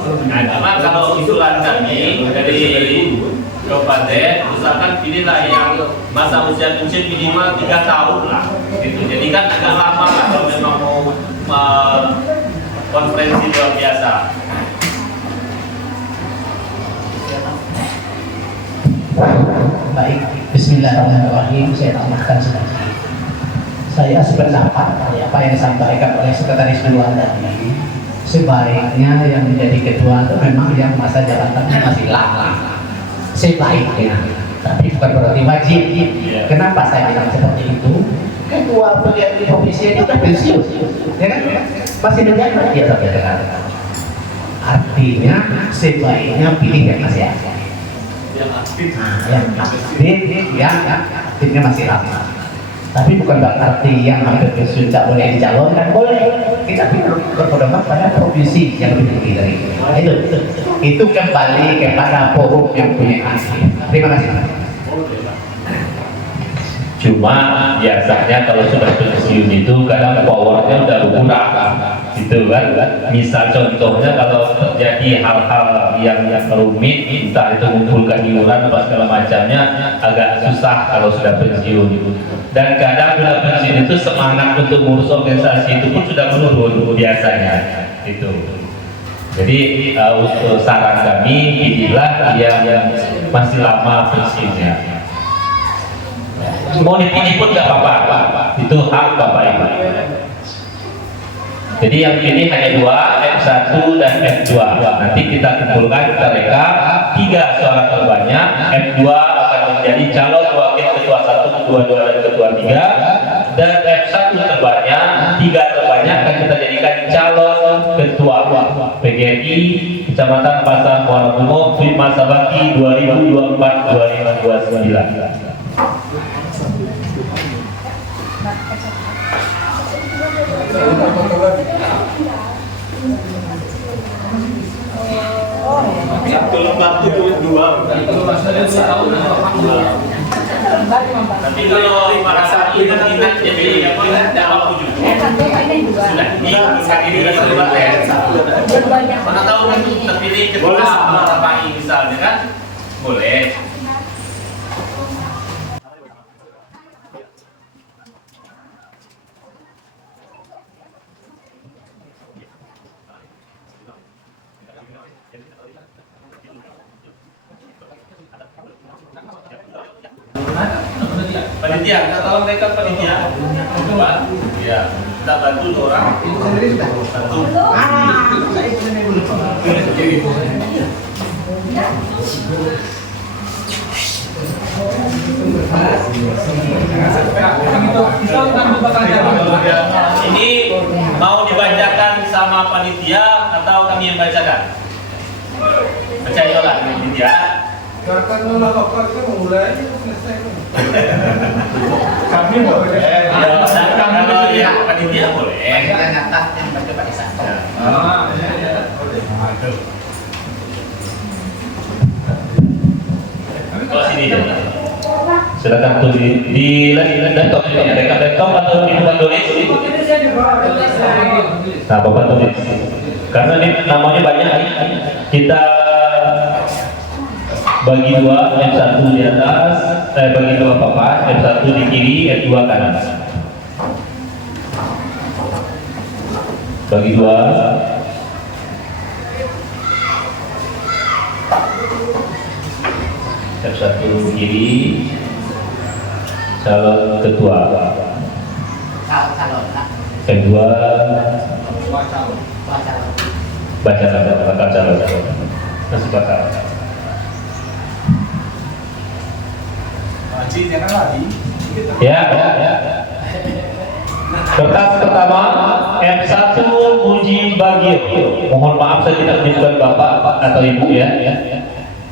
Nah, karena kalau usulan kami dari kabupaten, usahakan pilihlah yang masa usia pensiun minimal 3 tahun lah. Gitu. Jadi kan agak lama lah kalau memang mau konferensi luar biasa. Baik, Bismillahirrahmanirrahim. Saya tambahkan sedikit. Saya sependapat apa yang disampaikan oleh Sekretaris Dewan tadi. Sebaiknya yang menjadi ketua itu memang yang masa jabatannya masih lama. Sebaiknya, tapi bukan berarti wajib. Kenapa saya bilang seperti itu? Ketua bagian di provinsi ini sudah pensiun, ya kan? Masih menjabat dia sampai sekarang. Artinya sebaiknya pilih yang masih aktif. Yang aktifnya masih lama. Tapi bukan berarti yang hampir pensiun tak boleh dicalonkan, boleh. Kita berpedoman pada provinsi yang lebih tinggi dari itu kembali kepada forum yang punya asli. Terima kasih. Cuma biasanya kalau sudah pensiun itu kadang powernya udah berkurang, gitu kan? Misal contohnya kalau terjadi hal-hal yang rumit, entah itu mengumpulkan iuran apa segala macamnya, agak susah kalau sudah pensiun. Dan kadang sudah pensiun itu semangat untuk mengurus organisasi itu pun sudah menurun biasanya, gitu. Jadi saran kami pilihlah yang masih lama pensiunnya. Mau dipilih pun nggak apa-apa, itu hak Bapak Ibu. Jadi yang pilih hanya 2, F1 dan F2. Nanti kita kumpulkan, kita rekap 3 suara terbanyak. F2 akan menjadi calon wakil ketua 1, ketua 2 dan ketua 3. Dan F1 terbanyak, 3 terbanyak akan kita jadikan calon ketua PGRI Kecamatan Pasar Muara Bungo masa bakti 2024-2029. Satu lembar itu duit 2. Tapi kalau merasa ingat jadi dalam ujung sudah ini saat ini mana tahu kan terpilih ketua PAI misalnya kan boleh. Panitia, kita tolong mereka panitia. Coba, ya, kita bantu dua orang. Satu. Ini mau dibacakan sama panitia atau kami yang bacakan? Percayalah panitia. Kami boleh. Kalau yang panitia boleh. yang baca Pak Isa. Oh sini ya. Silakan tuh di laptop ini, ada laptop atau di papan tulis? Nah, papan tulis. Karena ini namanya banyak, kita bagi dua, F1 di atas, bagi dua papan, F1 di kiri, F2 kanan. Bagi dua. F1 kiri, calon ketua. F2 bakal calon. Masih bakal. Ya. Kertas pertama F1 Muji Bagio. Mohon maaf saya tidak menyebutkan bapak atau ibu ya.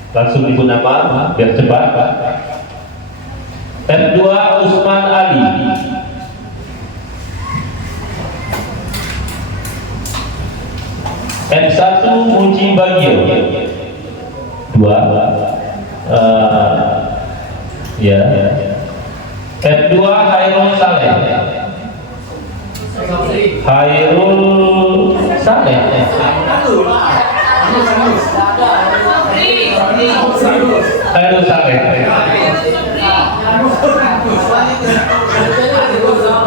Langsung ibu nama biar cepat. F2 Usman Ali. F1 Muji Bagio. Dua. Ya. F2 Hairul Saleh. Hairul Saleh. Hairul Saleh.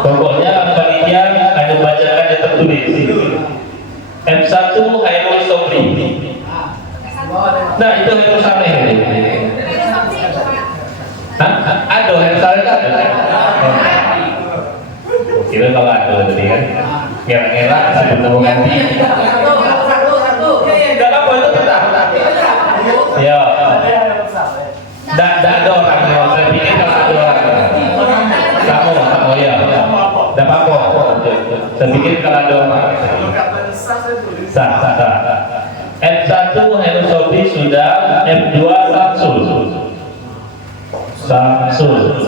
Pokoknya panitia ada bacakan yang tertulis. F1 Hairul Sobri. Nah itu Hairul Saleh. Ada Hairul Saleh kan? Kira kalau ada tadi kan? Ngira-ngira sebelum ganti. Gak apa itu kita. Ya. Tidak ada orang. Saya pikir kalau ada orang. Kamu ya. Tidak apa-apa. Saya pikir kalau ada orang. Sah. F1 Hairul Sobri sudah. F2 Samsul.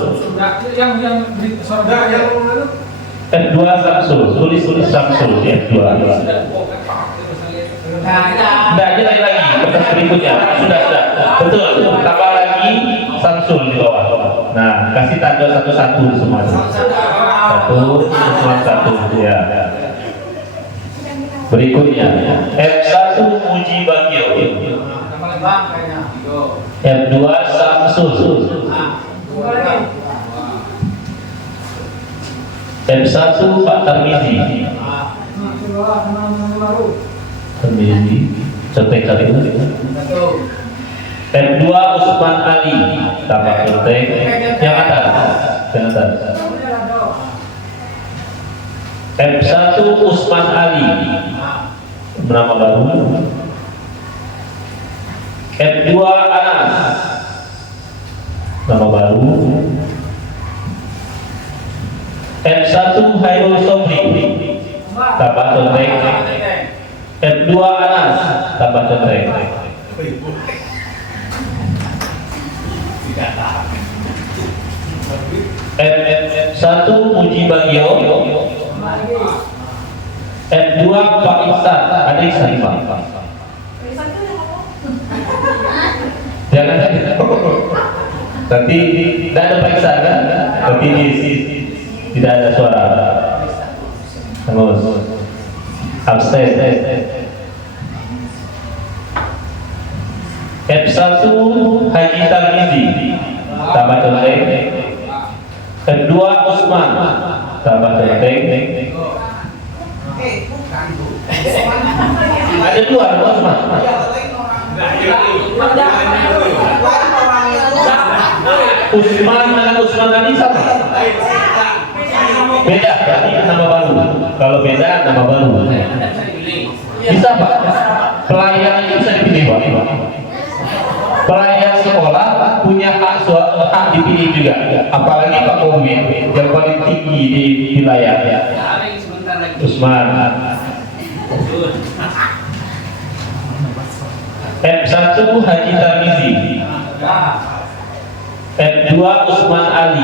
Yang di sorga yang F2 Samsul. Tulis Samsul F2. Nah, ini lagi kertas berikutnya. Sudah. Betul. Tambah lagi Samsul di bawah. Nah, kasih tanda satu-satu semua. Satu ya. Berikutnya F1 Muji Bagio. F2 Samsul. F1 Pak Tarmizi. Contek kali ini. F2 Usman Ali. Tambah contek yang atas. F1 Usman Ali. Nama baru. F2 Anas. Nama baru. F1 Hairul Sobri. Tambah contek. F2 Anas. Tambah contek. F1 Muji Bagio. F2 Pak Ihsan. Ada Ihsan Pak. Jangan tapi tidak ada Pak Ihsan kan? Tapi tidak ada suara. Terus absen. F1 Haji Tarmizi. Tambah contek. F2 Usman. Tambah contek. Ada dua Usman. Usman dengan Usman Usman Ali sama? Beda, berarti nama baru. Kalau beda nama baru. Bisa Pak? Pelayan itu bisa dipilih Pak. Pelayan sekolah punya hak dipilih juga. Apalagi Pak Komit yang paling tinggi di wilayahnya. Usman. F1 Haji Tarmizi. F2 Usman Ali.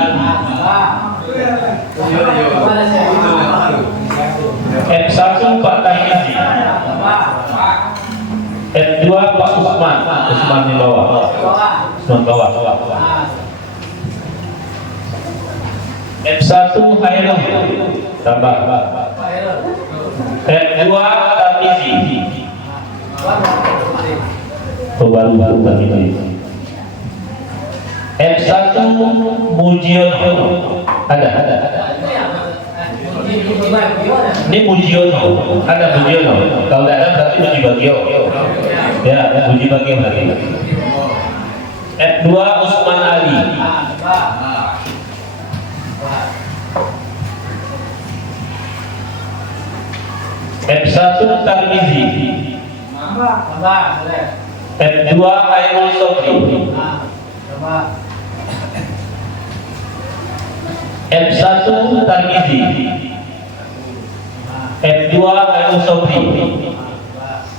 F1 Pak Tarmizi. F2 Pak Usman di bawah. Usman bawah. F1 Hairul tambah. F2 Tarmizi. Baru Tarmizi. F1 Mujiono. Ada. Ini Mujiono. Ada Mujiono. Kalau tidak ada berarti Muji Bagio. Ya, Muji Bagio berarti. F2 Usman Ali. F1 Tarmizi. F2 Hairul Sobri. F1 Tarmizi. F2 Hairul Sobri.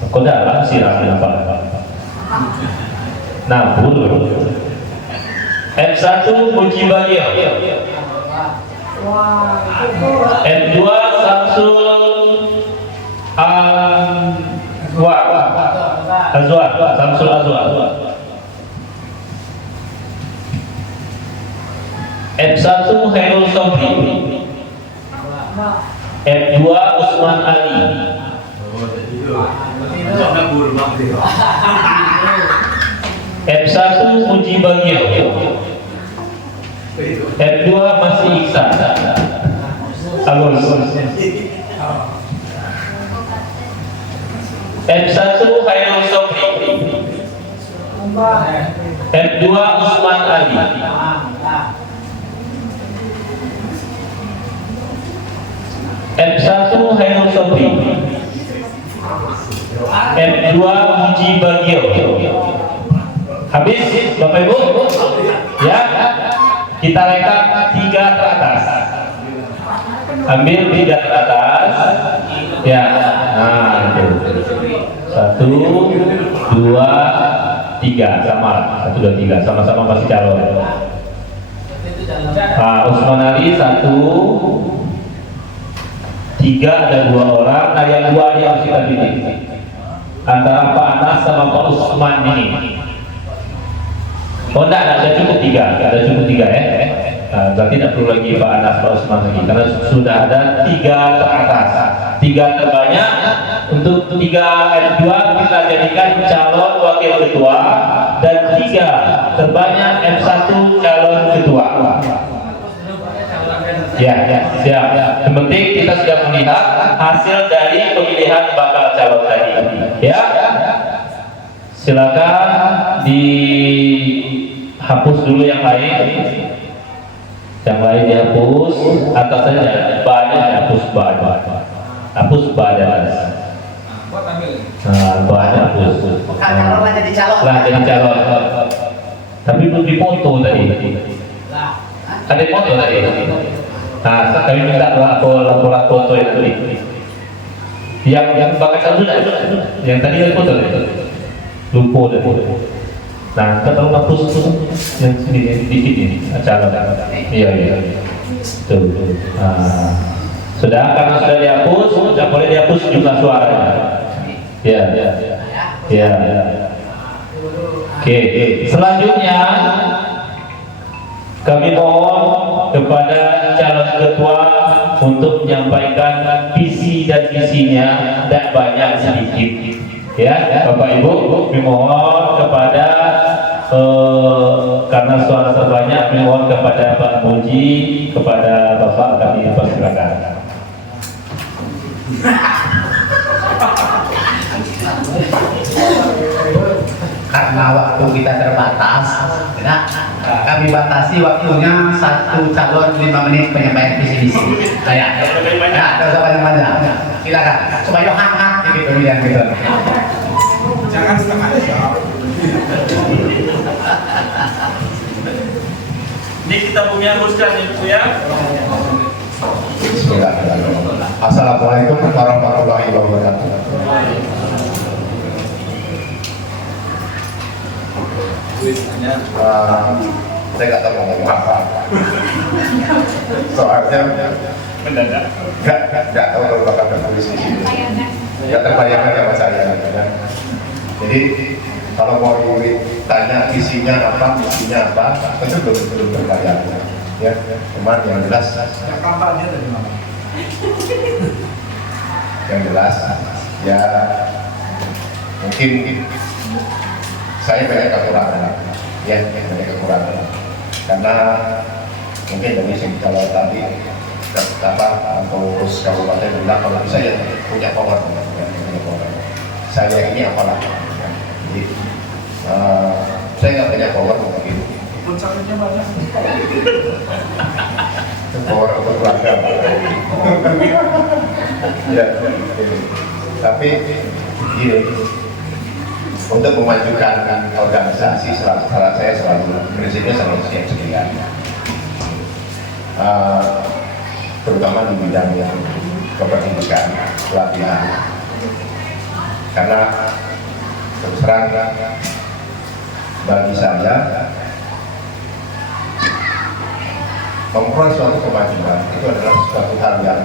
Kok dalam sirahnya apa? Nabur. F1 Muji Bagio. F2 Samsul Azwar. Samsul Azwar. F1 Hairul Sobri. F2 Usman Ali. F1 Muji Bagio. F2 masih Iksan. Agus. F1 Hairul Sobri. F2 Usman Ali. F1 Hairul Sobri. F2 Muji Bagio. Habis Bapak Ibu? Ya. Kita rekap 3 teratas. Ambil 3 teratas. Ya. Nah, itu. 1, 2, 3 sama. 1, 2, 3 sama-sama masih calon. Usman Ali 1, 3 ada 2 orang. Nah yang 2 yang harus kita pilih antara Pak Anas sama Pak Usman ini. Oh enggak, ada cukup 3, ada cukup 3 ya. Nah, berarti tidak perlu lagi Pak Anas, Pak Usman lagi, karena sudah ada 3 teratas, 3 terbanyak. Untuk 3 F2 kita jadikan calon wakil ketua, dan 3 terbanyak F1 calon ketua. Ya, siap. Yang penting kita sudah melihat hasil dari pemilihan bakal calon tadi. Ya, silakan dihapus dulu yang lain. Yang lain dihapus, atas saja banyak dihapus banyak. Hapus badan. Nah, banyak hapus. Kalau jadi calon. Lah jadi calon. Tapi belum dipoto tadi. Ada foto tadi. Nah, kami minta laporan foto yang tadi. Yang bakal dulu, yang tadi ada foto tadi. Lupa deh. Nah, kita tahu hapus yang sini dikit ini acara. Iya. Tuh. Nah, sudah, karena sudah dihapus, sudah boleh dihapus juga suaranya. Ya. Oke. Selanjutnya kami mohon kepada calon ketua untuk menyampaikan visi dan misinya, dan banyak sedikit. Ya, Bapak Ibu, kami mohon kepada karena suara terbanyak, kami mohon kepada Pak Muji, kepada Bapak kami persilakan. karena waktu kita terbatas, ya, kami batasi waktunya 1 calon 5 menit penyampaian visi misi. Ya, terus banyak-banyak. Silakan. Supaya hangat gitu yang gitu. Jangan setengah jam. Ini kita punya ruskan ini Bu ya. Bismillahirrahmanirrahim. Assalamualaikum warahmatullahi wabarakatuh. Saya nggak tahu ngomong apa. Soalnya Mendadak. nggak tahu kalau bakal tertulis di sini. Nggak terbayangkan sama saya. Ya. Jadi kalau mau ditanya isinya apa, misinya apa, tentu belum terbayang. Ya, cuman yang jelas. Kampanye dari mana? Yang jelas, ya mungkin saya banyak kekurangan, ya banyak kekurangan, karena mungkin dari segi kalau tadi kampus kabupaten bilang kalau bisa ya punya power, ya, punya power. Saya ini apalah, ya. Jadi saya nggak punya power mungkin. Puncaknya banyak. Power untuk keluarga. Ya, tapi gini. Untuk memajukan organisasi, saran saya selalu prinsipnya selalu siap sedia, terutama di bidang yang kependidikan, pelatihan. Karena terus terang bagi saya memperoleh suatu kemajuan itu adalah suatu hal yang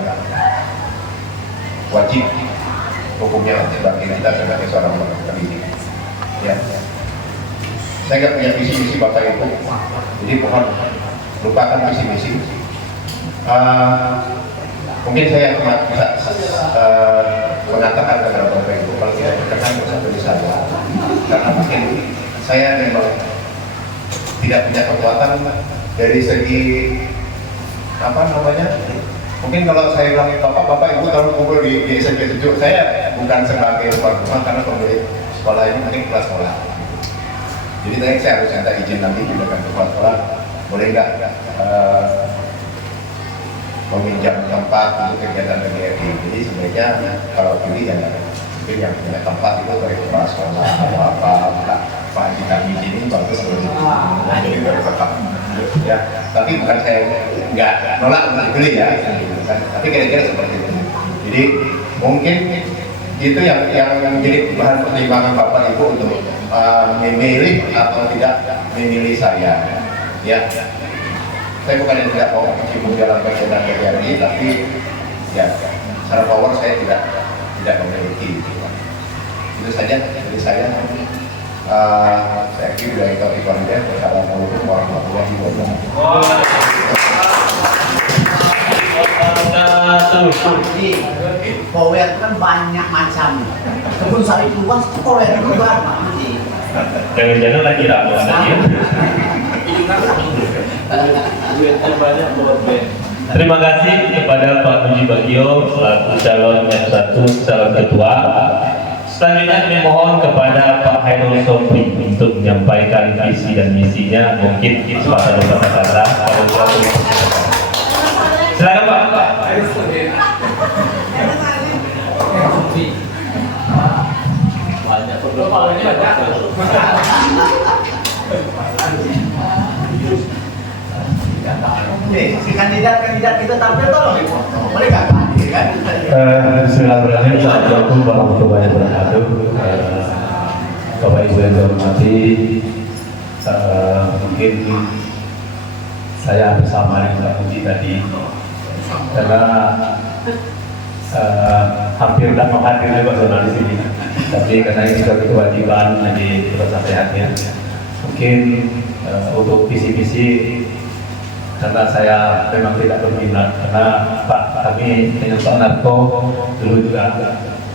wajib hukumnya sebagai kita sebagai seorang pendidik. Ya, saya nggak punya visi misi Bapak Ibu, jadi mohon lupakan visi misi. Mungkin saya bisa mengatakan kepada Bapak Ibu kalau tidak berkenan bersatu di saya, karena mungkin saya memang tidak punya kekuatan dari segi apa namanya. Mungkin kalau saya bilang Bapak Ibu kalau kumpul di SMP sejuk, saya bukan sebagai rumah karena pemilik sekolah ini mungkin kelas sekolah. Jadi saya harus minta izin nanti di depan kepala sekolah, boleh nggak meminjam tempat untuk kegiatan PGRI. Jadi sebenarnya kalau pilih ya mungkin yang punya tempat itu dari kepala sekolah atau apa, Pak Haji kami di sini bagus jadi dari tetap. Ya, tapi bukan saya nggak nolak untuk dibeli ya, tapi kira-kira seperti itu. Jadi mungkin itu yang menjadi bahan pertimbangan Bapak Ibu untuk memilih atau tidak memilih saya. Ya, saya bukan yang tidak mau mencium dalam kegiatan PGRI, tapi ya secara power saya tidak memiliki. Itu saja dari saya. Saya kira dari topik konten. Assalamualaikum warahmatullahi wabarakatuh. Power kan banyak macam. Kebun sawit luas, power itu banyak. Jangan-jangan lagi ramu tadi. Terima kasih kepada Pak Puji Bagio selaku calon yang satu calon ketua. Selanjutnya kami mohon kepada Pak Hairul Sobri untuk menyampaikan visi dan misinya, mungkin sepatah dua kata. Silakan Pak. Si kandidat kita tampil tolong boleh nggak hadir kan? Bismillahirrahmanirrahim. Assalamualaikum warahmatullahi wabarakatuh. Bapak Ibu yang saya hormati, mungkin saya bersama dengan Pak Puji tadi karena hampir tidak mau hadir juga soal di sini, tapi karena ini suatu kewajiban jadi terus sampai hadir. Mungkin untuk visi-visi karena saya memang tidak berminat, karena Pak kami dengan Pak Narto dulu juga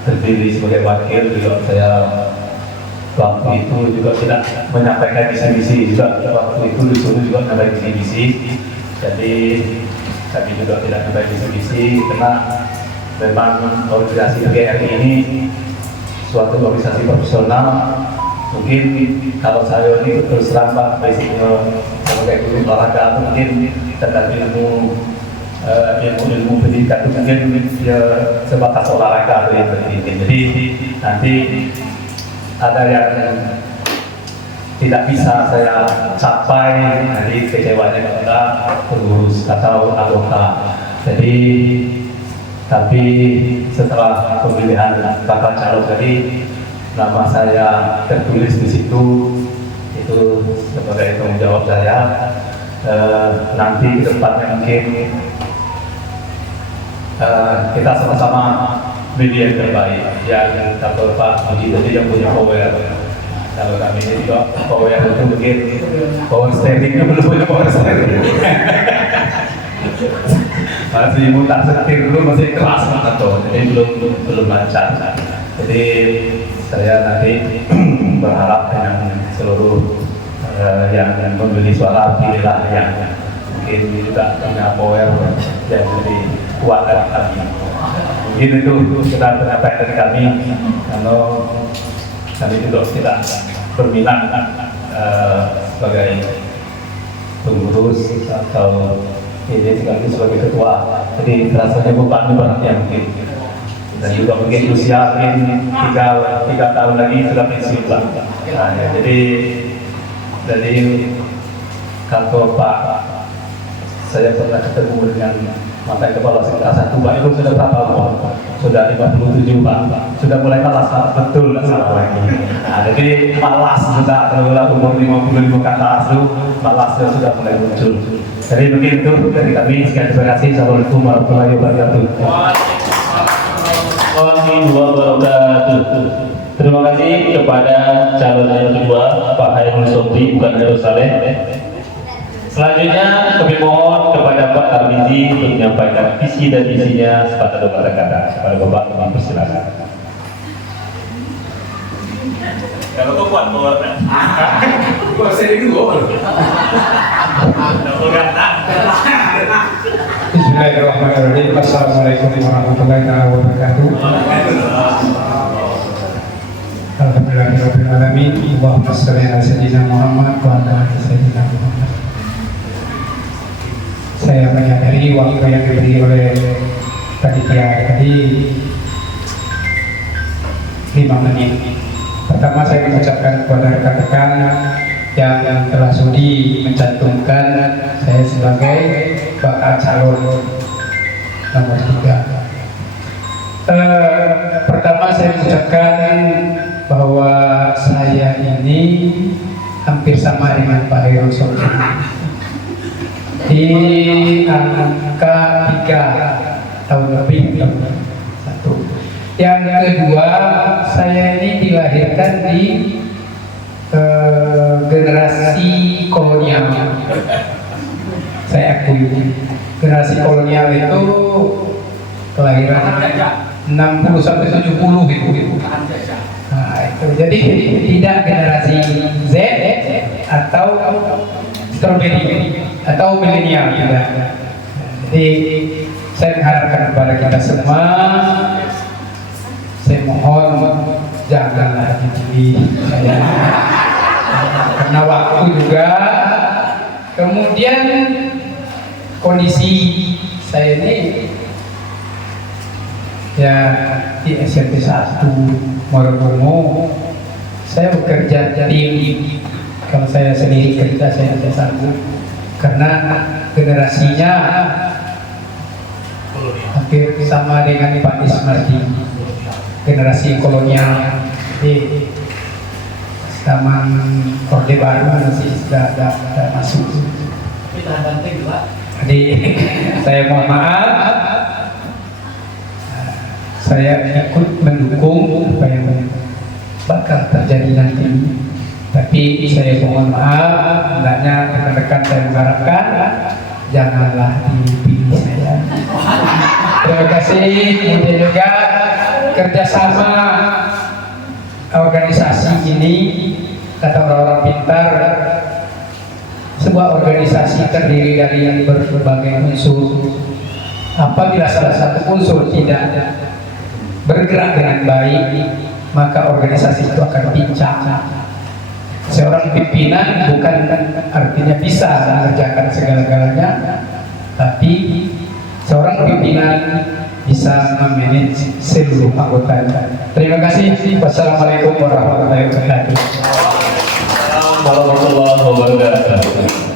terdiri sebagai wakil, juga saya waktu itu juga tidak menyampaikan visi-misi, juga waktu itu disuruh juga menyampaikan visi-misi, jadi kami juga tidak menyampaikan visi-misi karena memang organisasi PGRI ini suatu organisasi profesional Mungkin kalau saya ini terus terang Pak, basicnya sebagai guru olahraga mungkin tentang ilmu pendidikan itu mungkin ya sebatas olahraga itu yang penting. Jadi nanti ada yang tidak bisa saya capai, nanti kecewanya kepada pengurus atau anggota. Jadi tapi setelah pemilihan bakal calon tadi, nama saya tertulis di situ, itu sebagai tanggung jawab saya. Nanti ke depannya mungkin kita sama-sama media yang terbaik, yang kalau Pak Budi tadi yang punya power. Kalau kami ini juga power itu mungkin power steeringnya belum punya power steering. Masih mutar setir dulu, masih keras banget tuh, jadi belum lancar. Jadi saya nanti berharap dengan seluruh yang membeli suara, pilihlah yang mungkin juga punya power yang lebih kuat dari kami. Mungkin itu sekedar penyampaian dari kami. Kalau kami juga tidak berminat sebagai pengurus atau ini sekaligus sebagai ketua, jadi rasanya beban yang mungkin. Dan juga mungkin usia mungkin 3 tahun lagi sudah pensiun Pak. Nah, ya, jadi kantor Pak, saya pernah ketemu dengan mantan kepala sekolah 1 Pak, itu sudah berapa Pak? Sudah 57 Pak, sudah mulai malas Pak, betul nggak salah lagi. Nah, jadi malas sudah, kalau umur 55 ke atas itu malas sudah mulai muncul. Jadi begitu dari kami, sekian terima kasih. Assalamualaikum warahmatullahi wabarakatuh. Wabarakatuh. Terima kasih kepada calon yang kedua Pak Hairul Sobri, bukan Hairul Saleh. Selanjutnya kami mohon kepada Pak Tarmizi untuk menyampaikan visi dan misinya sepatah 2 kata. Kepada Bapak kami persilakan. Kalau kau kuat bawa kan? Kok saya ini dua? Bismillahirrahmanirrahim. Assalamualaikum warahmatullahi wabarakatuh. Alhamdulillahirabbil alamin. Allahumma shalli ala sayyidina Muhammad wa ala ali sayyidina Muhammad. Saya menyadari waktu yang diberi oleh panitia tadi 5 menit. Pertama saya mengucapkan kepada rekan-rekan yang telah sudi mencantumkan saya sebagai bakal calon nomor 3. Pertama saya mengucapkan bahwa saya ini hampir sama dengan Pak Hairul Sobri di angka 3 tahun lebih. 1. Yang kedua, saya ini dilahirkan di generasi kolonial. Saya akui generasi kolonial itu kelahiran 60 sampai 70 gitu. Nah, itu jadi tidak generasi Z atau strawberry atau milenial tidak. Jadi saya mengharapkan kepada kita semua, saya mohon janganlah dipilih saya, karena waktu juga. Kemudian kondisi saya ini ya di SMP 1 Morobomo, saya bekerja tim. Kalau saya sendiri kerja saya tidak sanggup karena generasinya hampir sama dengan Pak Ismardi, generasi kolonial. Jadi zaman Orde Baru masih sudah masuk. Jadi saya mohon maaf, saya ikut mendukung apa yang bakal terjadi nanti. Tapi saya mohon maaf, hendaknya rekan-rekan saya mengharapkan janganlah dipilih saya. Terima kasih. Kemudian juga kerjasama organisasi ini, kata orang-orang pintar, sebuah organisasi terdiri dari berbagai unsur. Apabila salah satu unsur tidak bergerak dengan baik, maka organisasi itu akan pincang. Seorang pimpinan bukan artinya bisa mengerjakan segala-galanya, tapi seorang pimpinan bisa memanage seluruh anggota. Terima kasih. Wassalamualaikum warahmatullahi wabarakatuh. Warahmatullahi wabarakatuh.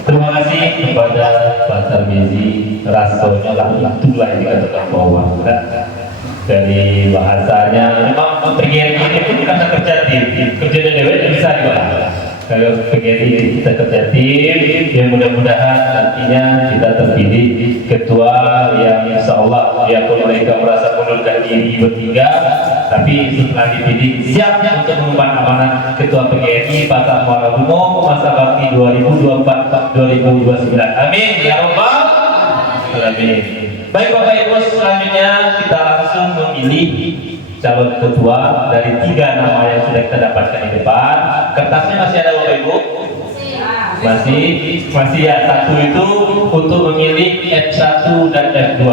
Terima kasih kepada Pak Tarmizi, rasanya itulah yang dikatakan bahwa dari bahasanya memang PGRI ini pun karena kerja tim, kerja dewan bisa dibahas. Kalau PGRI kita kerja tim, yang mudah-mudahan nantinya kita terpilih ketua yang insya Allah biarpun mereka merasa mundurkan diri bertiga, tapi setelah dipilih siap untuk mengemban amanah ketua PGRI Pasar Muara Bungo masa bakti 2024-2029. Amin ya Rabbal alamin. Baik Bapak Ibu, selanjutnya kita langsung memilih calon ketua dari 3 nama yang sudah kita dapatkan di depan. Kertasnya masih ada Bapak Ibu? Masih ya. Satu itu untuk memilih F1 dan F2.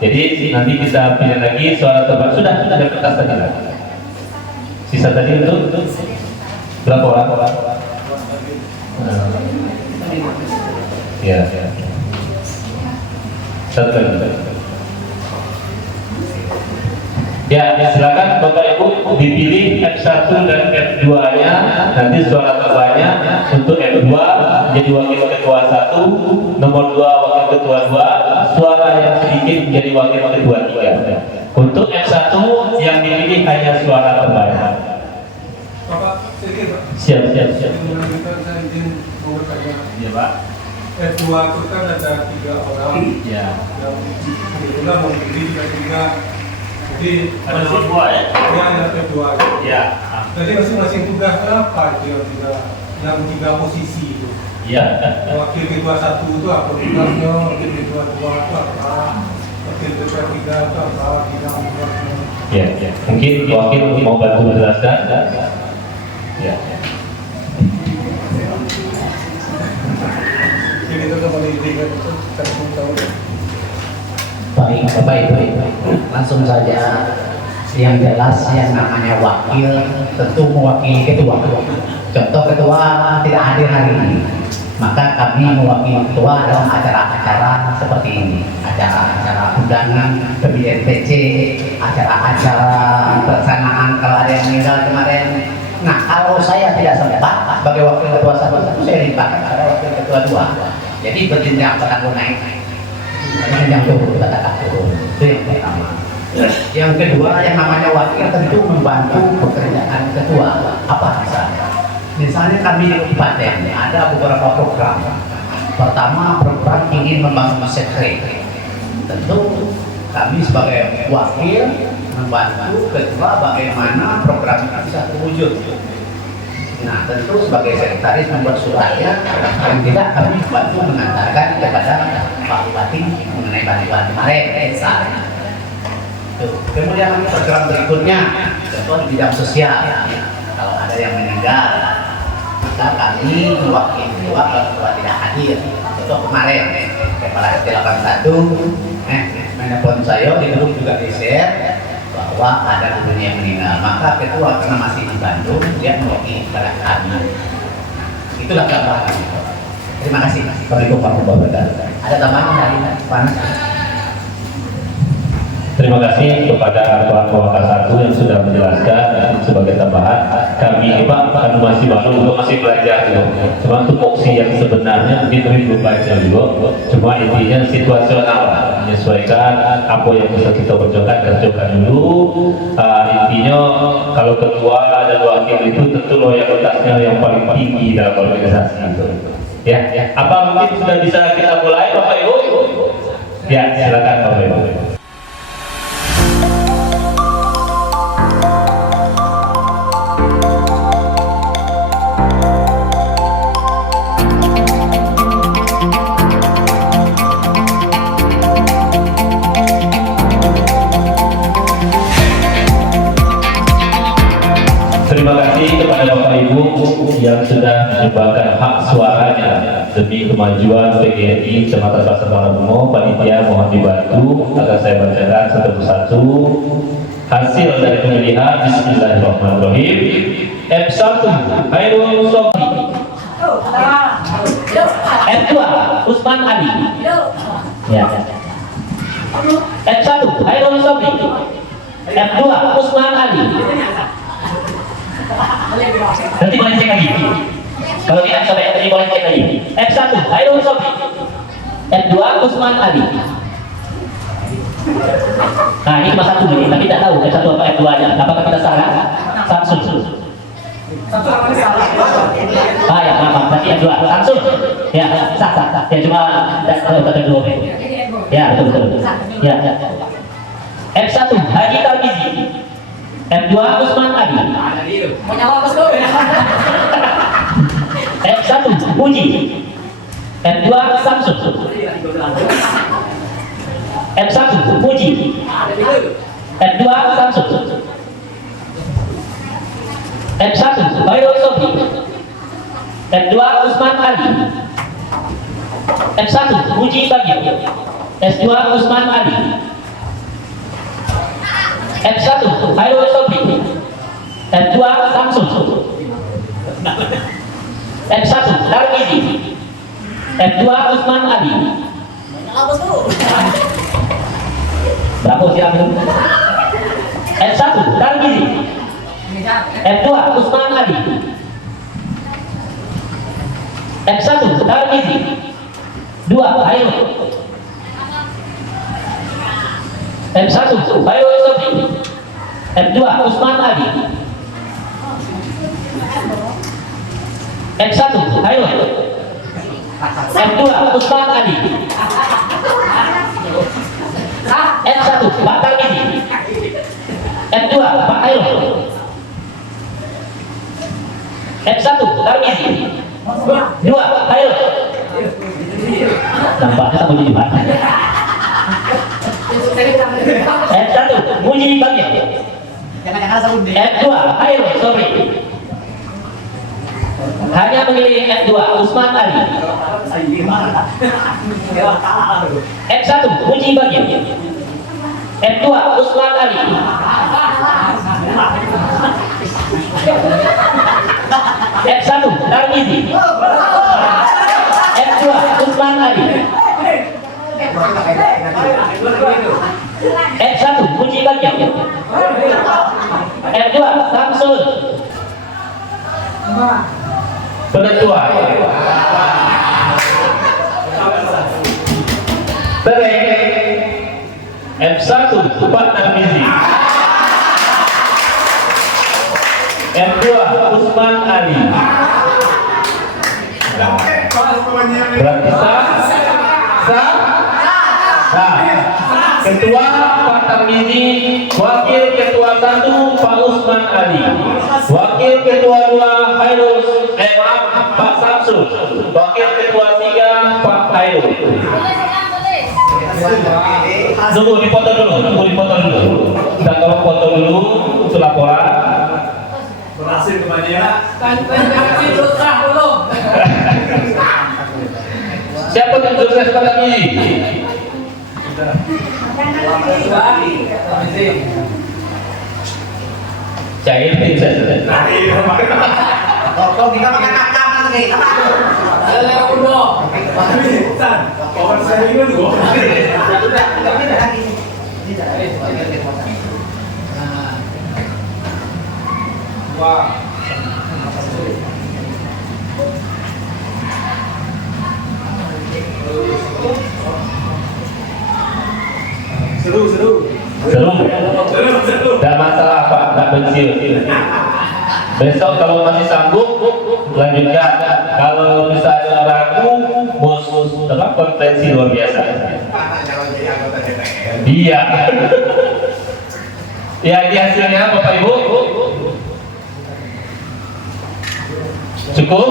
Jadi nanti kita pilih lagi suara terbaik. Sudah ada kertas tadi lagi. Sisa tadi untuk berapa orang? Ya. Satu lagi. Ya, silakan Bapak Ibu dipilih F1 dan F2 nya, nanti suara terbaiknya untuk F2 jadi wakil ketua 1, nomor 2 wakil ketua 2, suara yang sedikit menjadi wakil ketua 3. Untuk F1 yang dipilih hanya suara terbaik. Bapak, Siap. saya izin mau bertanya. Iya Pak. F2 itu kan ada 3 orang. Iya. Yang kebetulan memilih juga 3. Jadi Ada dua ya? Ya, ada F2. Ya. Jadi masing-masing tugas apa yang 3 posisi itu? Iya. Wakil ketua 1 itu apa tugasnya? Wakil ketua 2 itu apa? Wakil ketua 3 itu apa? Ya. Mungkin wakil mau bantu menjelaskan. Ya. Jadi itu kembali itu saya mau tahu. Baik, baik. Langsung saja, yang jelas yang namanya wakil tentu mewakili ketua. Contoh ketua tidak hadir hari ini, maka kami mewakili ketua dalam acara-acara seperti ini, acara-acara undangan pemilihan PC, acara-acara pelaksanaan kalau ada yang meninggal kemarin. Nah, kalau saya tidak sempat sebagai wakil ketua 1, saya limpahkan pada wakil ketua 2. Jadi berjenjang petang naik. Yang turun, katakan turun. Itu yang pertama. Yang kedua, yang namanya wakil tentu membantu pekerjaan ketua. Apa misalnya? Misalnya kami di kabupaten ada beberapa program. Pertama, program ingin membangun sekret. Tentu kami sebagai wakil membantu ketua bagaimana program itu bisa terwujud. Nah, tentu sebagai sekretaris membuat suratnya, yang tidak kami bantu mengantarkan kepada Pak Bupati mengenai bantuan kemarin. Kemudian program berikutnya, contoh di bidang sosial, kalau ada yang meninggal, maka kami mewakili ketua kalau ketua tidak hadir. Contoh kemarin, Kepala RT 81, menelpon saya, di grup juga di-share bahwa ada gurunya yang meninggal, maka ketua karena masih di Bandung dia mewakili kepada kami. Itulah gambaran. Terima kasih. Assalamualaikum warahmatullahi wabarakatuh. Ada tambahan dari Panas? Terima kasih kepada Tuan Wakil 1 yang sudah menjelaskan sebagai tambahan. Kami Pak kan masih baru masih belajar gitu. Cuma untuk opsi yang sebenarnya mungkin kami belum baca juga. Cuma intinya situasional, menyesuaikan apa yang bisa kita kerjakan dulu. Intinya kalau ketua dan wakil itu tentu loyalitasnya yang paling tinggi dalam organisasi itu. Ya. Apa mungkin sudah bisa kita mulai Bapak Ibu? Ya, silakan Bapak Ibu. Terima kasih kepada Bapak Ibu yang sudah menyumbangkan hak suaranya demi kemajuan PGRI Kecamatan Pasar Muara Bungo. Panitia mohon dibantu agar saya bacakan satu persatu. Hasil dari pemilihan bismillahirrahmanirrahim. F1 Hairul Sobri. F2 Usman Ali. Ya. F1 Hairul Sobri. F2 Usman Ali. Nanti boleh cek lagi. Kalau tidak sampai nanti boleh cek lagi. F1 Hairul Sobri. F2 Usman Ali. Nah ini cuma satu ini, tapi tidak tahu F1 apa F2 nya. Apakah kita salah? Samsul. Ah ya, maaf, berarti F2 Samsul. Ya, sah. Ya cuma kata dua. Ya, betul. Ya. F1 Haji Tarmizi. F2 Usman Ali. F1 Puji. F2 Samsul. F1 Puji. F2 Samsul. F1 Hairul Sobri. F2 Usman Ali. F1 Puji Bagio. S2 Usman Ali. F1 Hairul Sobri. F2 Samsul. F1 Tarmizi. F2 Usman Ali. Berapa usia kamu? F1 Tarmizi. F2 Usman Ali. F1 Tarmizi. 2 Hairul. F1 Hairul Sobri. F2 Usman Ali. F1 Hairul. F2 Usman Ali. F1 Pak Tarmizi. F2 Pak Hairul. F1 Tarmizi. 2 Hairul. Nampaknya tak bunyi Pak. F1 Muji Bagio. F2 Hairul Sobri. Hanya memilih F2 Usman Ali. F1 Muji Bagio. F2 Usman Ali. F1 Tarmizi. F2 Usman Ali. F1 Muji Bagio. F2 Samsul. Penentuan F1 Pak Tarmizi. F2 Usman Ali. Berarti sah. Ketua Pak Tarmizi, Wakil Ketua 1 Pak Usman Ali, Wakil Ketua 2 Hairul Pak Samsul, Wakil Ketua 3 Pak Hairul. Tunggu dipoto dulu. Kita tolong foto dulu untuk laporan. Berhasil kemana? Siapa yang sukses Pak Tarmizi? Cair bisa. Kalau kita makan kakak lagi, apa? Pohon saya ini dulu. Wah. Seru. Tidak masalah Pak, tidak pensiun. Besok kalau masih sanggup lanjutkan. Kalau misalnya ragu, bos dapat konferensi luar biasa. Iya. Ya ini hasilnya Bapak Ibu. Cukup?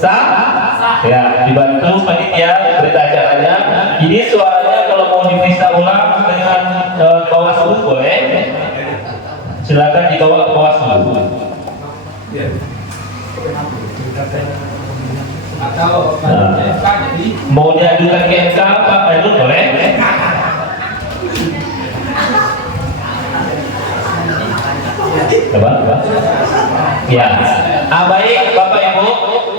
Sah? Ya, dibantu panitia berita acaranya. Ini soalnya kalau mau diperiksa ulang dengan Bawaslu boleh. Silakan dibawa ke Bawaslu. Mau diajukan ke MK Pak Hairul boleh. Coba. Ya. Baik Bapak Ibu,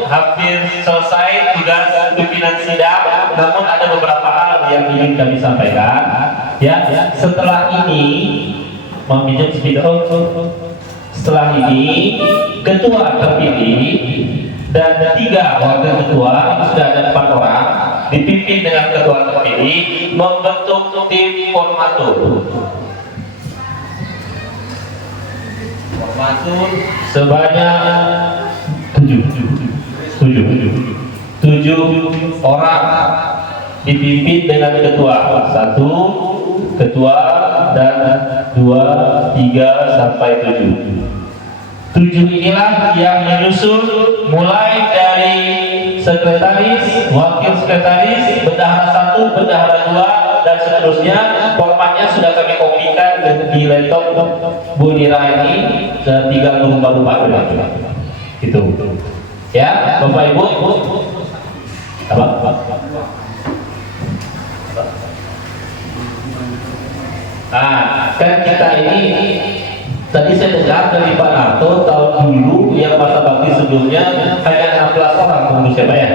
hampir selesai tugas pimpinan sidang. Namun ada beberapa hal yang ingin kami sampaikan. Ya, setelah ini meminjam spidol. Setelah ini ketua terpilih dan 3 wakil ketua, sudah ada 4 orang, dipimpin dengan ketua terpilih membentuk tim formatur. Formatur sebanyak 7 orang dipimpin dengan ketua 1 ketua dan 2, 3 sampai 7. 7 inilah yang menyusun mulai dari sekretaris, wakil sekretaris, bendahara 1, bendahara 2 dan seterusnya. Formatnya sudah kami kopikan di laptop Bu Nira ini, tinggal berubah-ubah gitu. Ya, Bapak Ibu. Apa? Kan kita ini tadi saya dengar dari Pak Narto tahun dulu yang masa bakti sebelumnya hanya 16 orang pengurus ya Pak ya.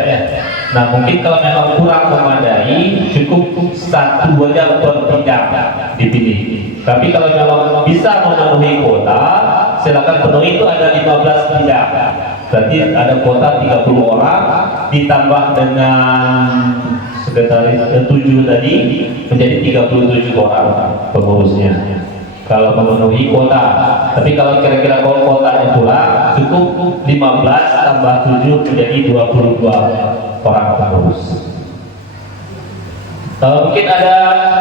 Nah mungkin kalau memang kurang memadai cukup 1 aja per bidang dipilih. Tapi kalau memang bisa memenuhi kuota silakan penuhi, itu ada 15 bidang. Berarti ada kuota 30 orang ditambah dengan sekretaris 7 tadi menjadi 37 orang pengurusnya kalau memenuhi kuota. Tapi kalau kira-kira kuotanya kurang cukup 15 tambah 7 menjadi 22 orang pengurus. Mungkin ada,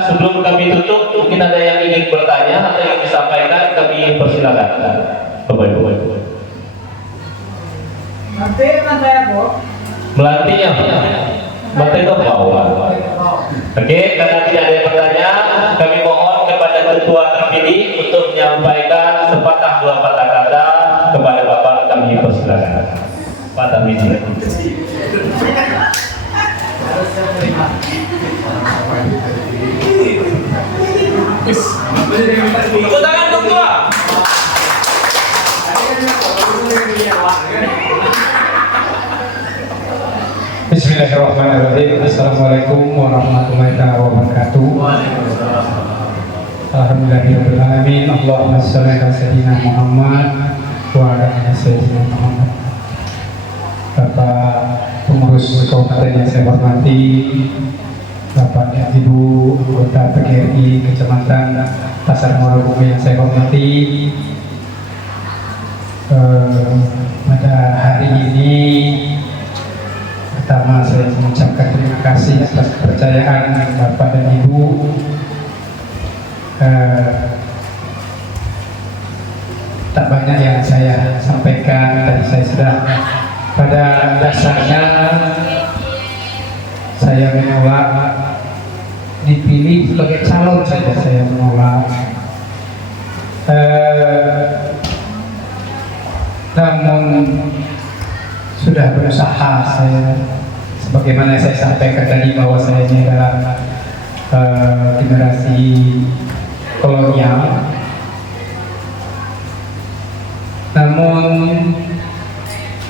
sebelum kami tutup, mungkin ada yang ingin bertanya atau yang disampaikan, kami persilakan. Bapak-Ibu. Nanti saya kok. Melatih ya, melatih itu bawah. Oke, karena tidak ada yang bertanya, kami mohon kepada ketua terpilih untuk menyampaikan sepatah 2 patah kata kepada Bapak, kami persilakan. Pak Tarmizi. Tepuk tangan dong tua. Bismillahirrahmanirrahim. Assalamualaikum warahmatullahi wabarakatuh. Alhamdulillahirabbil alamin. Allahumma shalli ala sayyidina Muhammad wa ala ali sayyidina Muhammad. Bapak pengurus kabupaten yang saya hormati, Bapak dan Ibu anggota PGRI Kecamatan Pasar Muara yang saya hormati, pada hari ini pertama saya mengucapkan terima kasih atas kepercayaan Bapak dan Ibu. Tak banyak yang saya sampaikan, tadi saya sudah, pada dasarnya saya menolak dipilih sebagai calon saja, saya menolak. Namun sudah berusaha saya, sebagaimana saya sampaikan tadi bahwa saya ini adalah generasi kolonial. Namun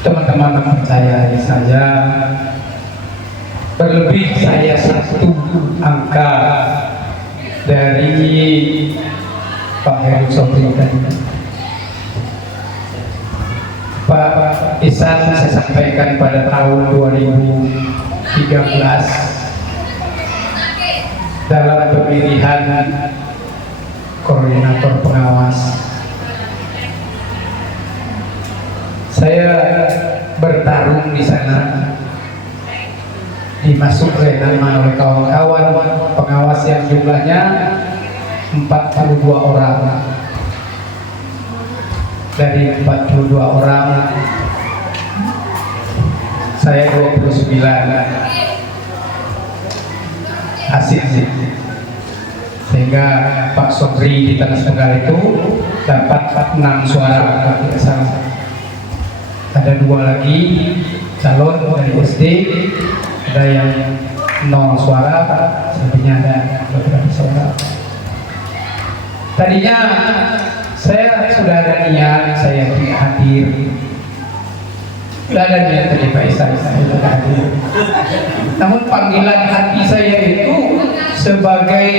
teman-teman mempercayai saya, berlebih saya 1 angka dari Pak Heru Sobri tadi. Pak Isan saya sampaikan pada tahun 2013 dalam pemilihan koordinator pengawas. Saya bertarung di sana, dimasuk nama oleh kawan-kawan pengawas yang jumlahnya 42 orang. Dari 42 orang, saya 29 hasilnya. Sehingga Pak Sobri di Tanah Tunggal itu dapat 6 suara. Ada 2 lagi calon dari SD, ada yang 0 suara, selebihnya ada beberapa suara. Tadinya Saya sudah ada niat, saya tidak hadir. Sudah ada niat dari Pak Isan, saya tidak hadir. Namun panggilan hati saya itu sebagai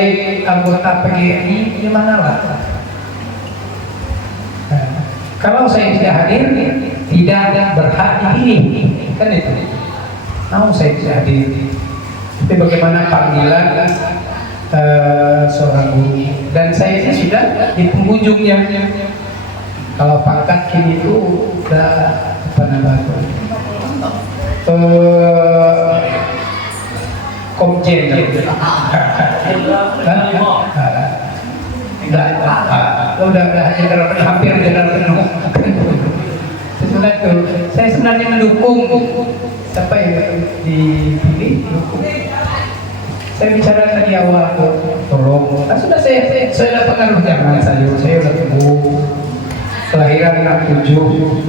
anggota PGRI gimana lah? Kalau saya tidak hadir, tidak berhak dipilih, kan itu. Namun saya tidak hadir. Tapi bagaimana panggilan seorang guru? Dan saya ini sudah di penghujungnya. Kalau pangkat kini itu udah apa namanya? Komjen. Udah hampir general penuh. Saya sebenarnya mendukung siapa yang dipilih. Saya bicara tadi awal, tolong. Kan sudah saya sudah pengaruh jangan saya udah tunggu. Kelahiran 67,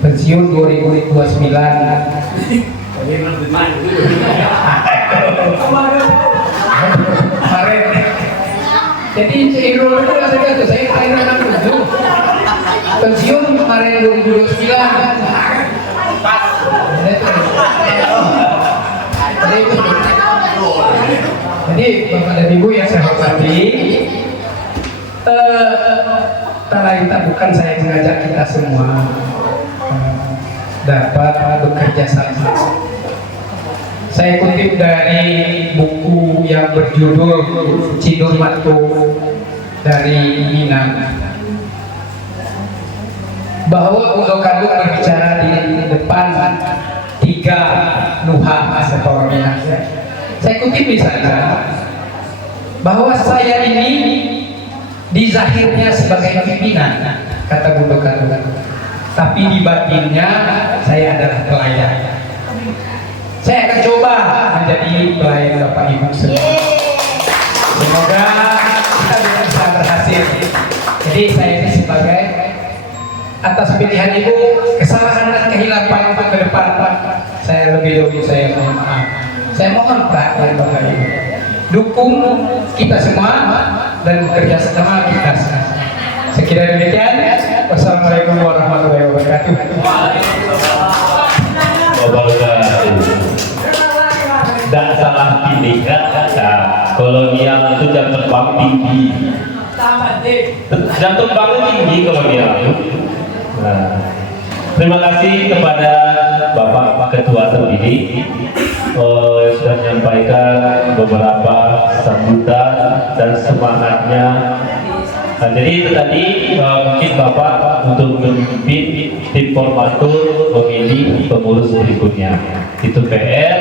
pensiun 2029. Kemarin. Jadi Irul itu rasanya tuh saya kelahiran 67, pensiun kemarin 2029. Pas. Jadi Bapak dan Ibu yang saya hormati, kita bukan saya mengajak kita semua dapat bekerja sama. Saya kutip dari buku yang berjudul Cidul Matu dari Minang, bahwa Udo Kaduk berbicara di depan 3 nuha asal Minang. Saya kutip misalnya bahwa saya ini di zahirnya sebagai pimpinan, kata Udo Kaduk, tapi di batinnya saya adalah pelayan. Saya akan coba menjadi pelayan Bapak Ibu semua. Semoga kita bisa berhasil. Jadi saya ini sebagai atas pilihan Ibu, kesalahan dan kehilapan untuk ke depan, saya lebih dulu saya mohon maaf. Saya mohon perhatian Bapak Ibu, dukung kita semua dan bekerja sama kita. Sekiranya demikian, wassalamualaikum warahmatullahi wabarakatuh. Dan salah pilih kan, kolonial itu jam terbang tinggi. Jam terbang tinggi kolonial. Nah, terima kasih kepada Bapak Ketua terpilih sudah menyampaikan beberapa sambutan dan semangatnya. Nah, jadi itu tadi mungkin Bapak untuk memimpin tim formatur memilih pengurus berikutnya. Itu PR.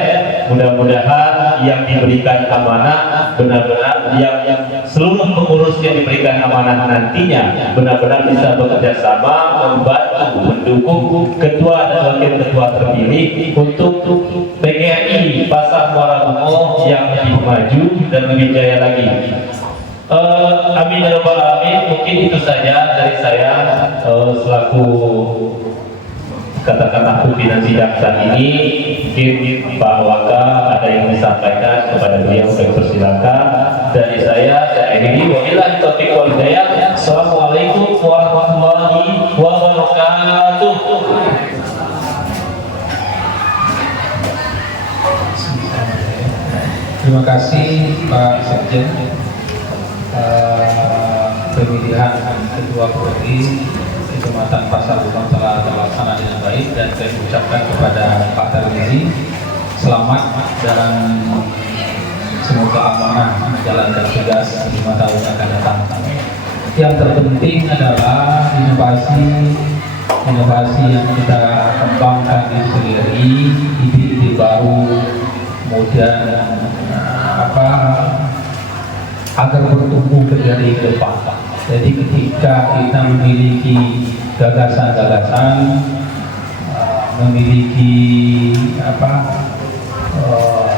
Mudah-mudahan yang diberikan amanah benar-benar yang seluruh pengurus yang diberikan amanah nantinya benar-benar bisa bekerja sama, membantu, mendukung ketua dan wakil ketua terpilih untuk PGRI Pasar Muara Bungo yang lebih maju dan lebih jaya lagi. Amin ya rabbal alamin. Mungkin itu saja dari saya selaku kata-kata pimpinan sidang saat ini. Mungkin Pak Waka ada yang disampaikan kepada beliau, saya persilakan. Dari saya ini wabillahi taufiq wal hidayah. Assalamualaikum warahmatullahi wabarakatuh. Terima kasih Pak Sekjen. Pemilihan ketua PGRI Kecamatan Pasar Bungo telah terlaksana dengan baik, dan saya ucapkan kepada Pak Tarmizi selamat dan semoga amanah menjalankan tugas 5 tahun akan datang. Yang terpenting adalah inovasi yang kita kembangkan di PGRI, ide-ide baru, kemudian agar bertumbuh dari depan. Jadi ketika kita memiliki gagasan-gagasan, memiliki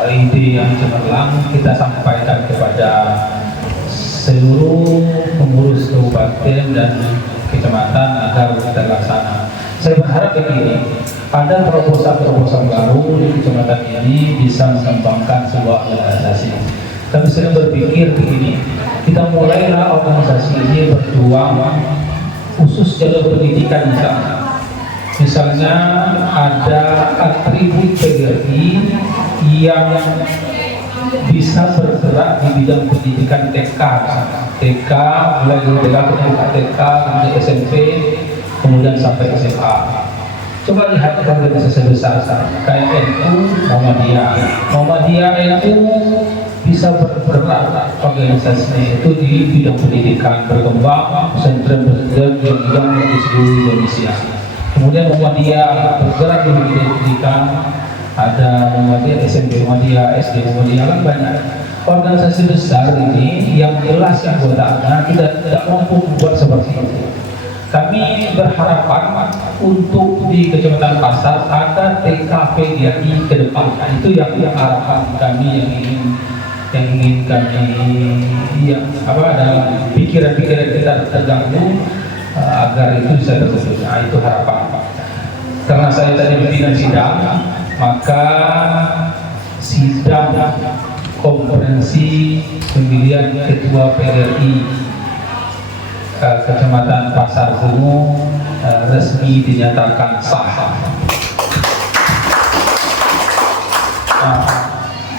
ide yang cemerlang, kita sampaikan kepada seluruh pengurus kabupaten dan kecamatan agar terlaksana. Saya berharap begini, ada terobosan-terobosan baru di kecamatan ini bisa mengembangkan sebuah organisasi. Kami sering berpikir begini, kita mulailah organisasi ini berjuang khusus jalur pendidikan misalnya ada atribut PGRI yang bisa bergerak di bidang pendidikan TK, mulai dari TK, kemudian SMP, kemudian sampai SMA. Coba lihat organisasi besar kayak NU Muhammadiyah NU bisa bergerak organisasinya itu di bidang pendidikan, berkembang pesantren-pesantren yang di seluruh Indonesia. Kemudian Muhammadiyah bergerak di bidang pendidikan, ada Muhammadiyah SMP, Muhammadiyah SD, Muhammadiyah, kan banyak organisasi besar ini yang jelas anggotanya tidak mampu membuat seperti itu. Kami berharapan untuk di Kecamatan Pasar ada TKP GRI ke depan. Itu yang harapan kami, yang ingin kami dalam pikiran-pikiran kita terganggu agar itu bisa terwujud. Nah, itu harapan. Karena saya tadi pimpinan sidang, maka sidang konferensi pemilihan ketua PGRI Kecamatan Pasar Bungu resmi dinyatakan sah.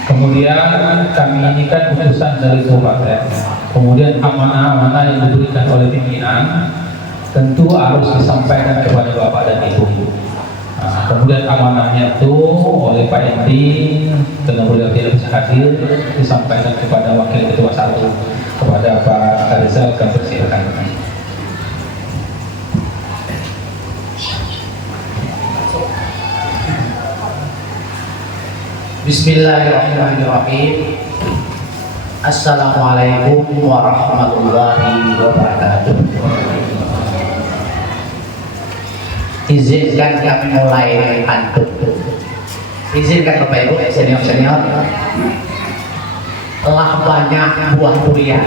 Kemudian kami ini kan utusan dari kabupaten. Kemudian amanah-amanah yang diberikan oleh pimpinan tentu harus disampaikan kepada Bapak dan Ibu. Kemudian amanahnya itu oleh Pak Ending, karena beliau tidak bisa hadir, disampaikan kepada Wakil Ketua 1, kepada Pak Rizal. Kami persilakan. Bismillahirrahmanirrahim. Assalamualaikum warahmatullahi wabarakatuh. Izinkan kami mulai pantun. Izinkan Bapak Ibu senior-senior. Telah banyak buah durian,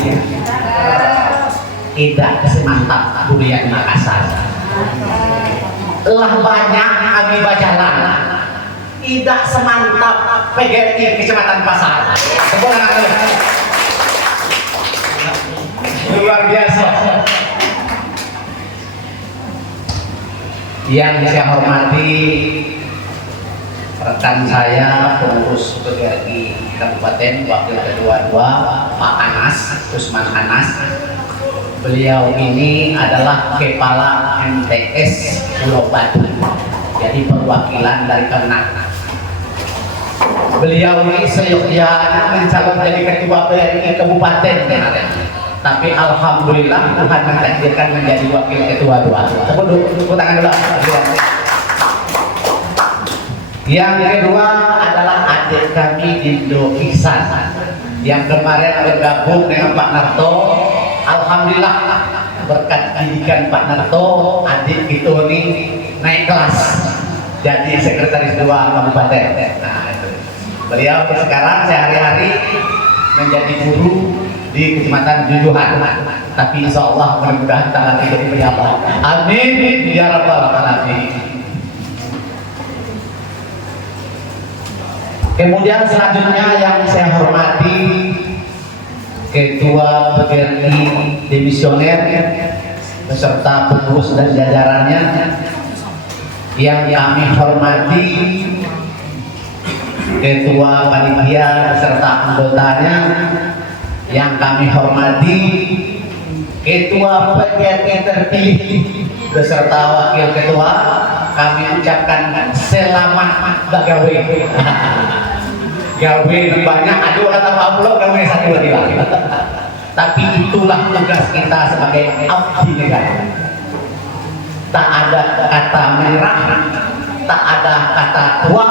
tidak semantap durian Makassar. Telah banyak kami berjalan, tidak semantap PGRI Kecamatan Pasar. Luar biasa. Yang saya hormati rekan saya pengurus PGRI Kabupaten Wakil Ketua 2 Pak Anas, Usman Anas. Beliau ini adalah kepala MTS Pulau Batu, jadi perwakilan dari Kemenang. Beliau ini seyogyanya mencalon jadi ketua PGRI Kabupaten kemarin. Tapi alhamdulillah Tuhan mentakdirkan menjadi wakil ketua 2. Tepuk tangan dulu. Yang kedua adalah adik kami Dindo Ihsan yang kemarin bergabung dengan Pak Narto. Alhamdulillah berkat didikan Pak Narto, adik itu ini naik kelas jadi sekretaris 2 kabupaten. Nah, itu. Beliau sekarang sehari-hari menjadi guru di Kecamatan Jujuhan, tapi insya Allah mudah-mudahan tak lagi jadi pejabat. Amin ya rabbal alamin. Kemudian selanjutnya yang saya hormati Ketua PGRI Demisioner beserta pengurus dan jajarannya, yang kami hormati Ketua Panitia beserta anggotanya, yang kami hormati Ketua PGRI terpilih beserta Wakil Ketua, kami ucapkan selamat gawe. Gawe banyak, ada orang tahu belum gawe satu lagi. Tapi itulah tugas kita sebagai abdi negara. Tak ada kata menyerah, tak ada kata tua,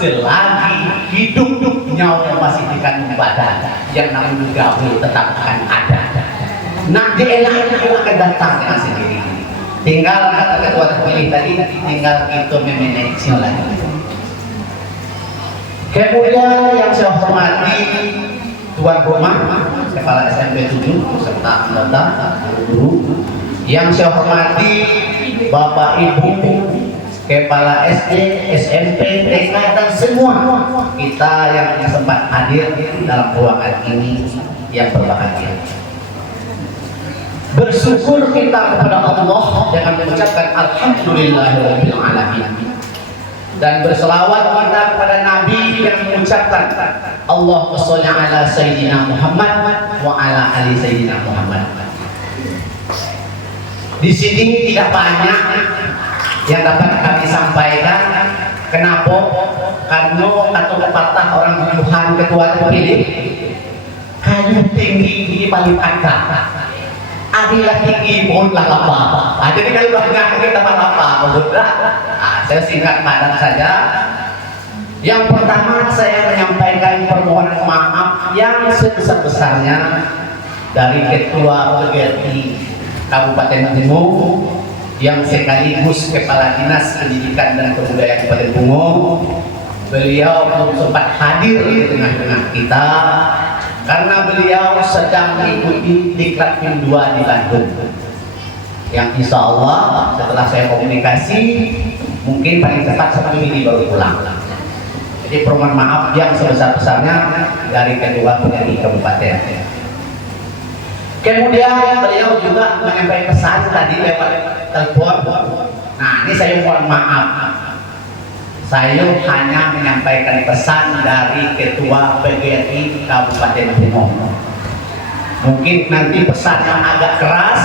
selagi hidup nyawa masih dikandung badan, yang namanya gawe tetap akan ada. Nanti elaknya akan datang dengan sendiri. Tinggal kata ketua terpilih tadi, tinggal itu memanage lagi. Kemudian yang saya hormati tuan rumah, kepala SMP 7 beserta anggota guru. Yang saya hormati Bapak Ibu kepala SD, SMP, TK dan semua kita yang sempat hadir dalam ruangan ini yang berbahagia. Bersyukur kita kepada Allah dengan mengucapkan alhamdulillahirabbil alamin. Dan berselawat kita kepada Nabi yang mengucapkan Allahumma sholli ala sayyidina Muhammad wa ala ali sayyidina Muhammad. Di sini tidak banyak yang dapat kami sampaikan. Kenapa? Karena kata pepatah orang Tuhan ketua terpilih, kayu tinggi di paling angka, adilah tinggi pohon lapa. Jadi kalau banyak kita lapa, saya singkat padat saja. Yang pertama saya menyampaikan permohonan maaf yang sebesar-besarnya dari Ketua PGRI Kabupaten Bungo yang sekaligus Kepala Dinas Pendidikan dan Kebudayaan Kabupaten Bungo. Beliau belum sempat hadir di tengah-tengah kita karena beliau sedang mengikuti Diklat PIM 2 di Bandung, yang insya Allah setelah saya komunikasi mungkin paling cepat 1 minggu baru pulang. Jadi permohonan maaf yang sebesar-besarnya dari Ketua PGRI Kabupaten. Kemudian beliau juga menyampaikan pesan tadi lewat telepon. Nah, ini saya mohon maaf. Saya hanya menyampaikan pesan dari Ketua PGRI Kabupaten Bungo. Mungkin nanti pesan yang agak keras,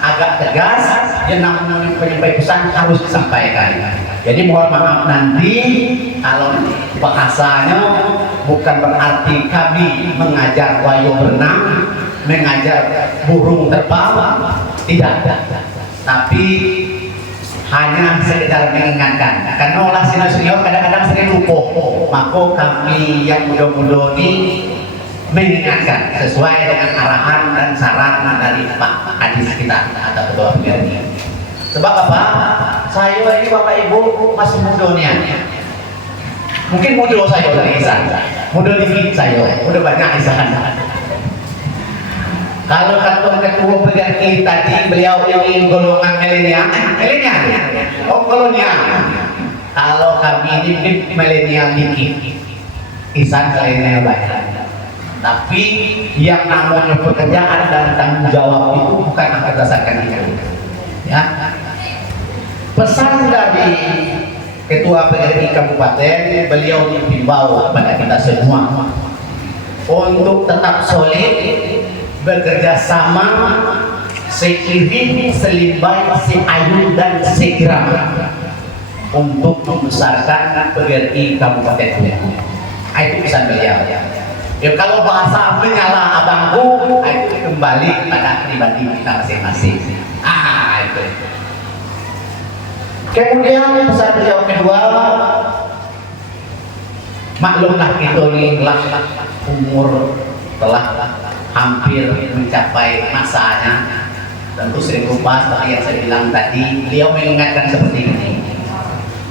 agak tegas, yang namanya penyampaian pesan harus disampaikan. Jadi mohon maaf nanti kalau bahasanya bukan berarti kami mengajar wayo berenang, mengajar burung terbang, tidak, tapi hanya sekedar mengingatkan. Karena olah senior kadang-kadang sering lupa, maka kami yang muda-muda ini mengingatkan sesuai dengan arahan dan saran dari Pak Kadis kita atau Ketua PGRI. Sebab apa? Saya ini Bapak Ibu masih muda nih. Mungkin muda saya dari Isan, muda dikit saya, udah banyak Isan. Kalau Ketua PGRI tadi beliau ingin golongan milenial, oh kolonial. Kalau kami ini milenial dikit, Isan milenial banyak. Tapi yang namanya pekerjaan dan tanggung jawab itu bukan berdasarkan itu. Ya. Pesan dari Ketua PGRI Kabupaten, beliau menghimbau kepada kita semua untuk tetap solid, bekerja sama, seiring, selimbai, seayu dan seirama untuk membesarkan PGRI Kabupaten Bungo. Itu pesan beliau. Ya, kalau bahasa menyala abangku, itu kembali pada pribadi kita masing-masing. Itu. Kemudian pesan beliau kedua, maklumlah kita ini umur telah hampir mencapai masanya. Tentu sering lupa seperti yang saya bilang tadi, beliau mengingatkan seperti ini.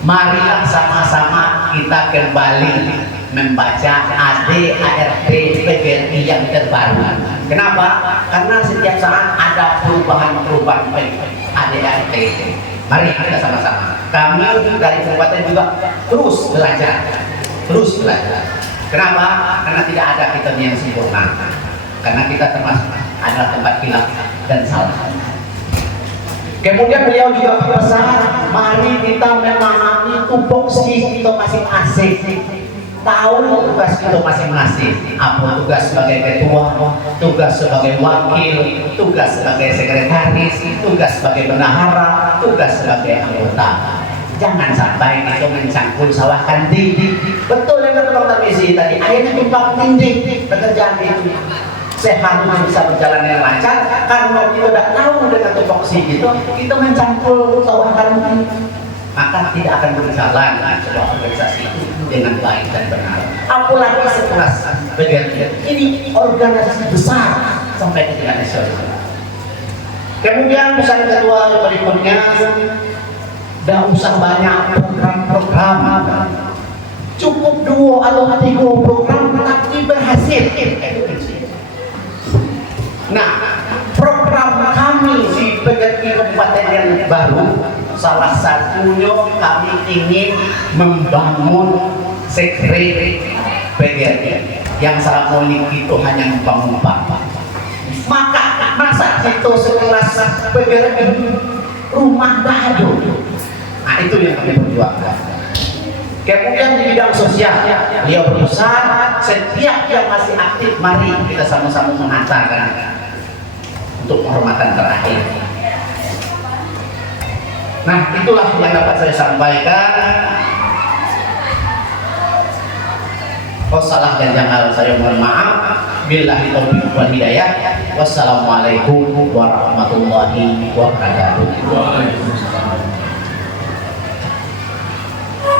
Marilah sama-sama kita kembali membaca ADART PGRI yang terbaru. Kenapa? Karena setiap saat ada perubahan-perubahan ADART. Mari kita sama-sama. Kami dari kabupaten juga terus belajar. Kenapa? Karena tidak ada kita yang sempurna. Karena kita termasuk adalah tempat hilaf dan salah. Kemudian beliau juga berpesan, mari kita memahami tupoksi kita masing-masing. Tahu tugas kita masing-masing. Apa tugas sebagai ketua, tugas sebagai wakil, tugas sebagai sekretaris, tugas sebagai bendahara, tugas sebagai anggota. Jangan sampai kita mencangkul sawah kanti. Betul yang kata Dr. Misi tadi, akhirnya tumpang tindih pekerjaan itu. Seharusnya bisa berjalan yang lancar, karena kita tidak tahu dengan tupoksi kita mencangkul sawah kanti, maka tidak akan berjalan sebuah organisasi itu dengan baik dan benar. Apalagi sekelas PGRI ini organisasi besar sampai ke tingkat nasional. Kemudian pesan kedua berikutnya, tidak usah banyak program-program, cukup 2 atau 3 program tapi berhasil. Nah, program kami di PGRI Kabupaten yang baru, salah satunya kami ingin membangun sekret PGRI yang selama ini itu hanya numpang-numpang. Masa itu sekelas PGRI rumah baru. Nah itu yang kami perjuangkan. Kemudian di bidang sosial, beliau berusaha setiap yang masih aktif, mari kita sama-sama mengantarkan untuk penghormatan terakhir. Nah itulah yang dapat saya sampaikan. Kalau salah dan janggal saya mohon maaf. Billahi taufiq wal hidayah. Wassalamualaikum warahmatullahi wabarakatuh.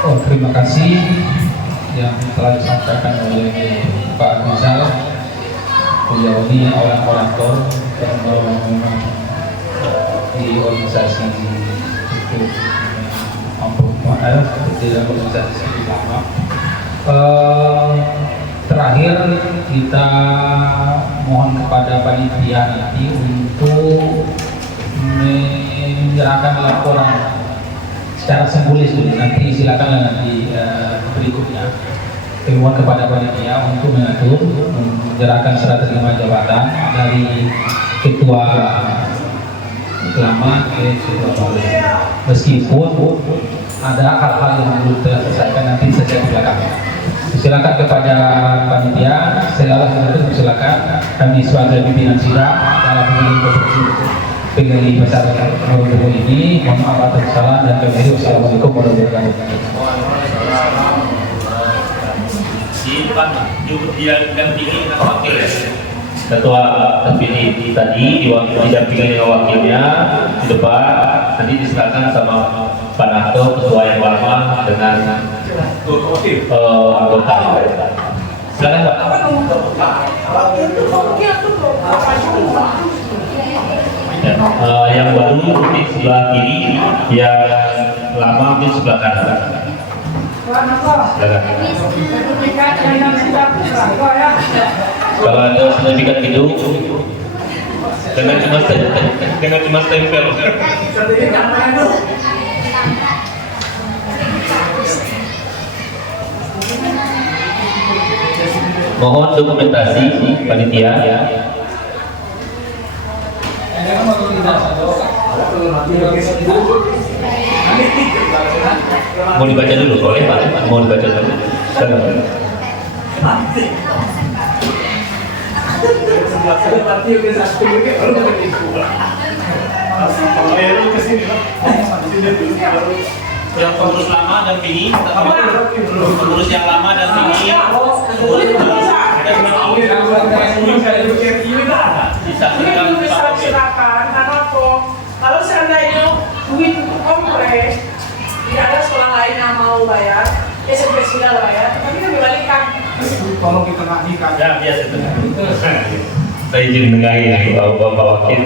Oh, terima kasih yang telah disampaikan oleh Pak Rizal. Beliau ini orang di organisasi itu di organisasi lama. Terakhir kita mohon kepada panitia nanti untuk menyerahkan laporan secara simbolis dulu, nanti silakan nanti berikutnya mohon kepada panitia untuk mengatur menyerahkan serah terima jabatan dari ketua lama ke ketua baru, meskipun ada hal-hal yang belum terselesaikan nanti saja belakang. Silakan kepada panitia, saya silakan kami sebagai pimpinan sidang dalam penggali masyarakat ini, mohon maaf atas kesalahan dan kami wassalamualaikum warahmatullahi wabarakatuh. Ketua terpilih tadi didampingi dengan wakilnya di depan, nanti diserahkan sama Pak Nato, ketua yang lama dengan anggota. Silakan Pak. Yang baru di sebelah kiri, yang lama di sebelah kanan. Kalau ada sertifikat hidup dengan cuma stempel. Mohon dokumentasi panitia. Mau dibaca dulu, boleh Pak? Mau dibaca dulu. Yang pengurus lama dan dampingi, pengurus yang lama dan dampingi. Silakan, karena kalau seandainya duit untuk kompres tidak ada sekolah lain yang mau bayar, ya sudah bayar, tapi kan dibalikan. Kalau kita nggak nikah. Ya biasa itu. Saya izin mendengahi Bapak Wakil.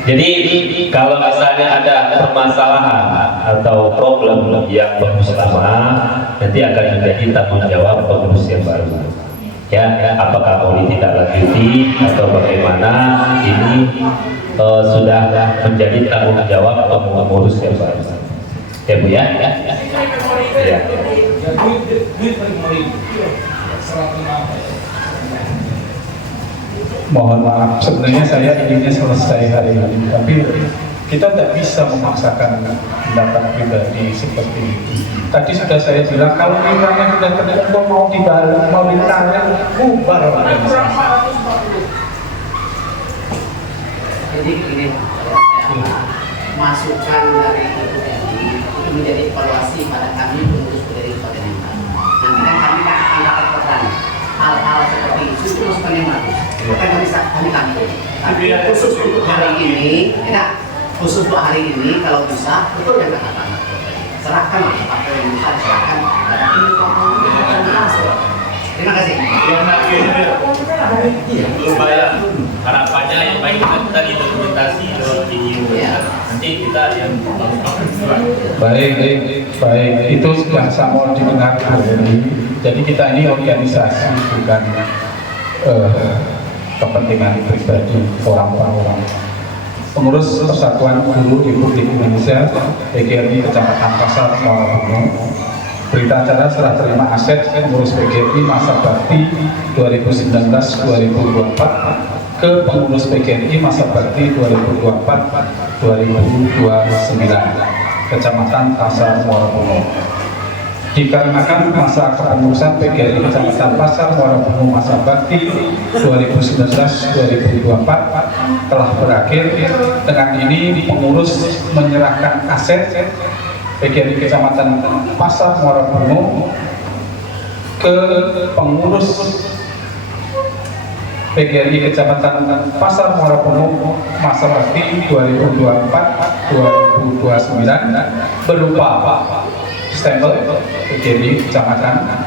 Jadi kalau misalnya ada permasalahan atau problem yang bagus lama, nanti akan menjadi tanggung jawab pengurus yang baru. Ya, apakah mau ditindaklanjuti atau bagaimana, ini sudah menjadi tanggung jawab pengurus yang baru. Ya Bu ya. Ya. Mohon maaf, sebenarnya saya inginnya selesai hari ini, tapi kita tidak bisa memaksakan pendapat pribadi seperti itu. Tadi sudah saya bilang, kalau imannya sudah tertentu mau dibalik, mau ditanya, bubar organisasi. Jadi begini, masukan dari itu menjadi evaluasi pada kami pengurus dari Kabupaten Ningrat. Nanti kan kami akan lakukan hal-hal seperti itu masukan yang bagus. Bukan kami tampil. Tapi khusus untuk hari ini, khusus untuk hari ini kalau bisa betul yang katakan. Serahkan apa yang bisa diserahkan. Terima kasih. Supaya harapannya yang baik tadi dokumentasi video nanti kita yang baik itu sudah sama didengar hari. Jadi kita ini organisasi bukan kepentingan pribadi orang. Pengurus Persatuan Guru Republik Indonesia PGRI Kecamatan Pasar Muara Bungo, berita acara serah terima aset pengurus PGRI masa bakti 2019-2024 ke pengurus PGRI masa bakti 2024-2029 Kecamatan Pasar Muara Bungo. Dikarenakan masa kepengurusan PGRI Kecamatan Pasar Muara Bungo masa bakti 2019-2024 telah berakhir, dengan ini pengurus menyerahkan aset PGRI Kecamatan Pasar Muara Bungo ke pengurus PGRI Kecamatan Pasar Muara Bungo masa bakti 2024-2029 berupa stempel PGRI Kecamatan,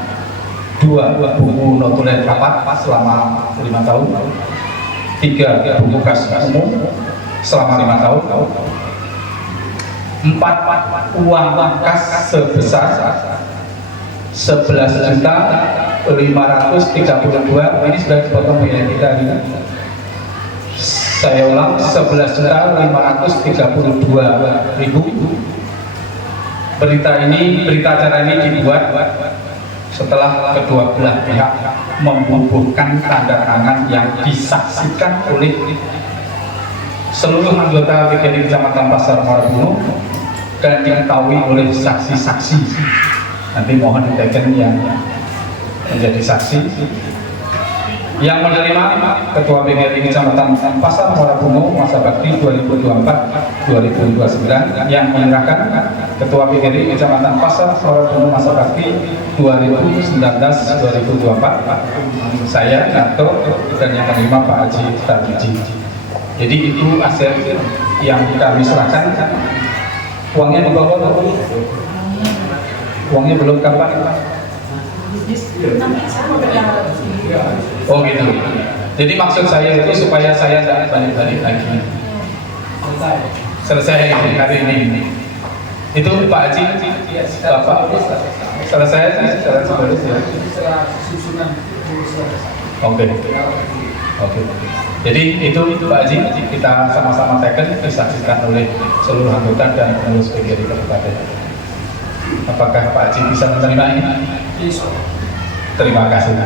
2 buku notulen rapat selama 5 tahun, 3 buku kas umum selama 5 tahun, 4 uang kas sebesar 11.532, ini sudah dipotong ya kita ini. Saya ulang, 11.532.000. Berita acara ini dibuat setelah kedua belah pihak membubuhkan tanda tangan yang disaksikan oleh seluruh anggota PGRI Kecamatan Pasar Muara Bungo dan diketahui oleh saksi-saksi. Nanti mohon diteken yang menjadi saksi. Yang menerima Ketua PGRI Kecamatan Pasar Muara Bungo masa bakti 2024-2029, yang menyerahkan Ketua PGRI Kecamatan Pasar Muara Bungo masa bakti 2019-2024 saya Nato, dan yang menerima Pak Haji Tarmiji. Jadi itu aset yang kami serahkan. Uangnya dibawa dulu. Uangnya belum kapan? Oh gitu. Jadi maksud saya itu supaya saya tidak balik-balik lagi. Selesai hari ini. Itu Pak Haji, Bapak selesai ya. Oke. Jadi itu Pak Haji, kita sama-sama teken, disaksikan oleh seluruh anggota dan pengurus PGRI Kabupaten. Apakah Pak Haji bisa menerima ini? Terima kasih.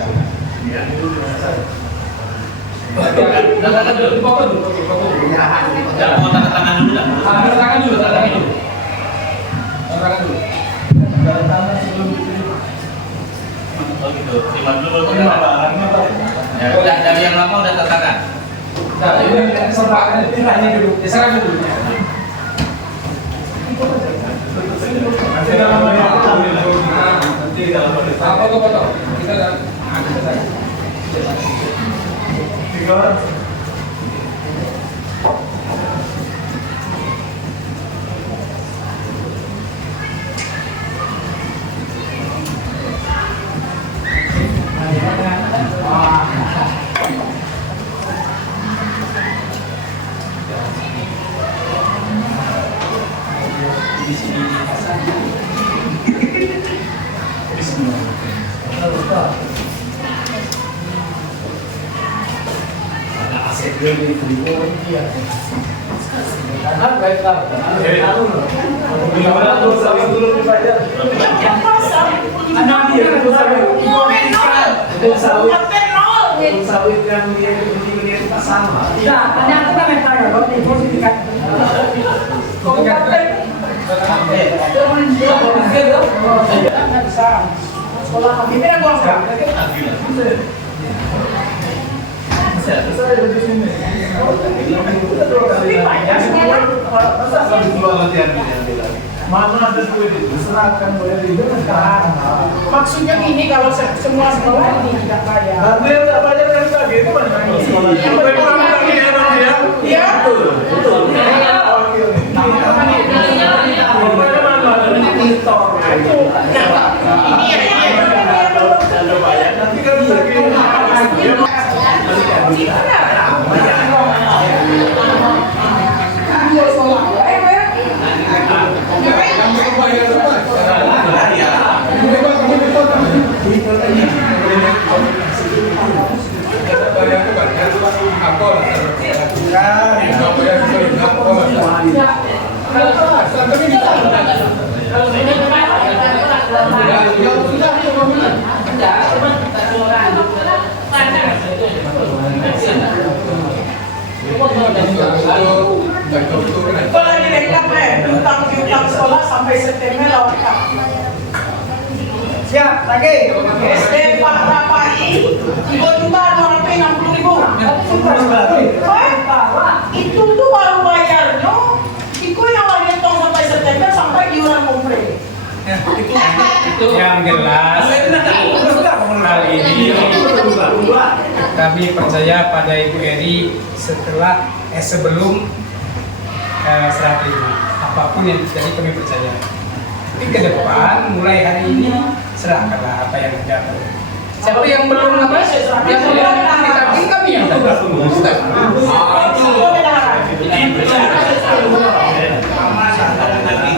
Oh gitu, simak dulu. Ya, udah dari yang lama udah tertangan. Nah, ini serbakan ini dulu, diserahkan dulu. Nanti dalam foto. Kita sawit yang dia sama. Tidak, ada aku kan yang tanya, kalau di posisikan. Sekolah kami ini kan gua mana ada duit diserahkan boleh didengar. Maksudnya gini, kalau semua sekolah ini tidak bayar. Nanti yang tidak bayar kan lagi itu mana sekolah? Yang berkurang lagi ya nanti ya? Iya. Betul. Bagaimana ini monitor? Itu ini bayar nanti kan sampai September lawan Kak. Siap, lagi. SD Pak Rapai 2.260.000. Itu tuh baru bayarnya. Itu yang lagi hitung sampai September sampai iuran kompre. Itu yang jelas kali ini kami percaya pada Ibu Eri sebelum serah terima apapun yang terjadi kami percaya. Tapi ke depan mulai hari ini serahkanlah apa yang jatuh. Siapa yang belum apa? Yang belum dikasih kami yang dapat.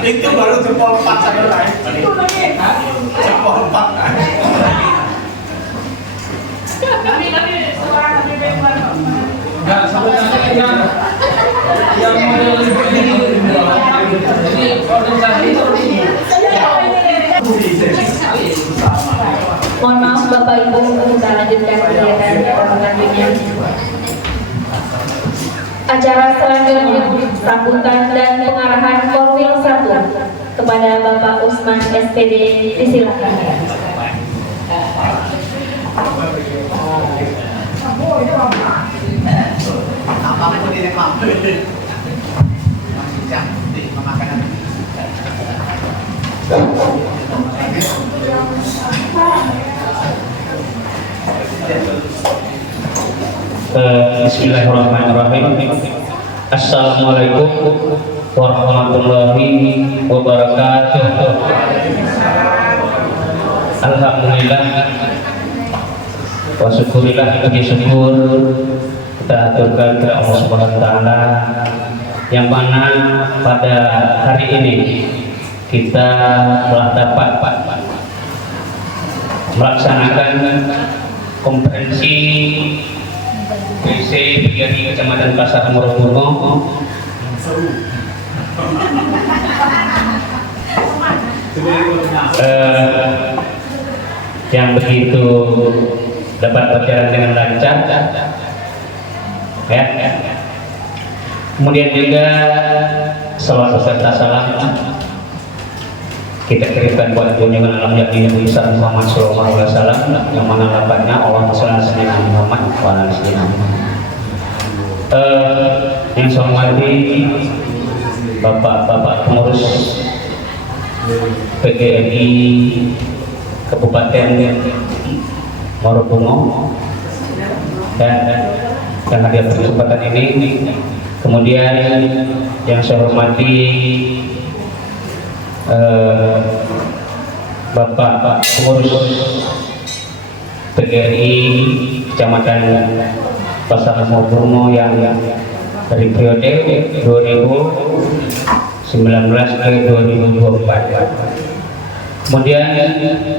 Itu baru jempol 4 saya lain. Itu lagi. Jempol 4. Kami suara kami bebas. Enggak sampai nanti yang model ini organisasi seperti ini. Mohon maaf Bapak Ibu, kita lanjutkan kegiatan selanjutnya. Acara selanjutnya sambutan dan pengarahan Korwil 1 kepada Bapak Usman SPD, disilakan. Apapun ini mampu. Bismillahirrahmanirrahim. Assalamualaikum warahmatullahi wabarakatuh. Alhamdulillah wa syukurillah, puji syukur kita aturkan kepada Allah Subhanahu wa taala yang mana pada hari ini kita telah dapat melaksanakan konferensi PC PGRI Kecamatan Pasar Morobono yang begitu dapat berjalan dengan lancar ya. Kemudian juga salawat serta salam kita kirimkan buat junjungan alam yakni Nabi Muhammad sallallahu alaihi wasallam yang mana lafadznya Allahumma shalli ala sayyidina Muhammad wa ala ali sayyidina Muhammad. Yang saya hormati Bapak-bapak pengurus PGRI Kabupaten Morobono dan yang hadir pada kesempatan ini. Kemudian yang saya hormati Bapak pengurus PGRI Kecamatan Pasar Morobono yang dari periode 2019 ke 2024. Kemudian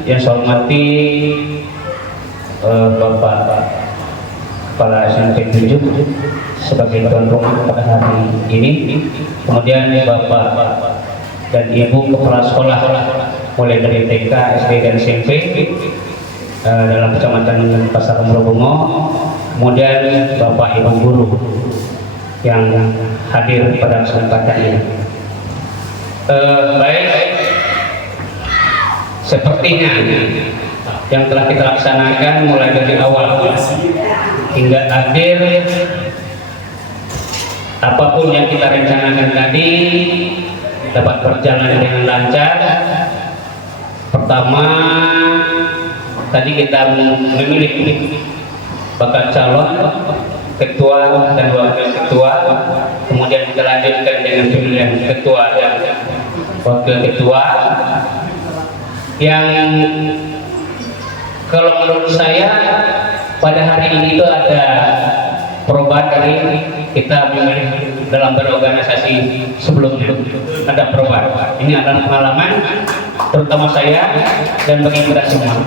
yang saya hormati Bapak Kepala SMP 7 sebagai tuan rumah pada hari ini. Kemudian Bapak dan Ibu Kepala Sekolah mulai dari TK, SD dan SMP dalam Kecamatan Pasar Morobono. Kemudian Bapak Ibu guru yang hadir pada kesempatan ini. Baik, sepertinya yang telah kita laksanakan mulai dari awal hingga akhir, apapun yang kita rencanakan tadi dapat berjalan dengan lancar. Pertama, tadi kita memilih bakal calon ketua dan wakil ketua, kemudian kita lanjutkan dengan pemilihan ketua dan wakil ketua yang kalau menurut saya pada hari ini itu ada perubahan dari kita memilih dalam berorganisasi sebelumnya, ada perubahan. Ini adalah pengalaman terutama saya dan bagi kita semua.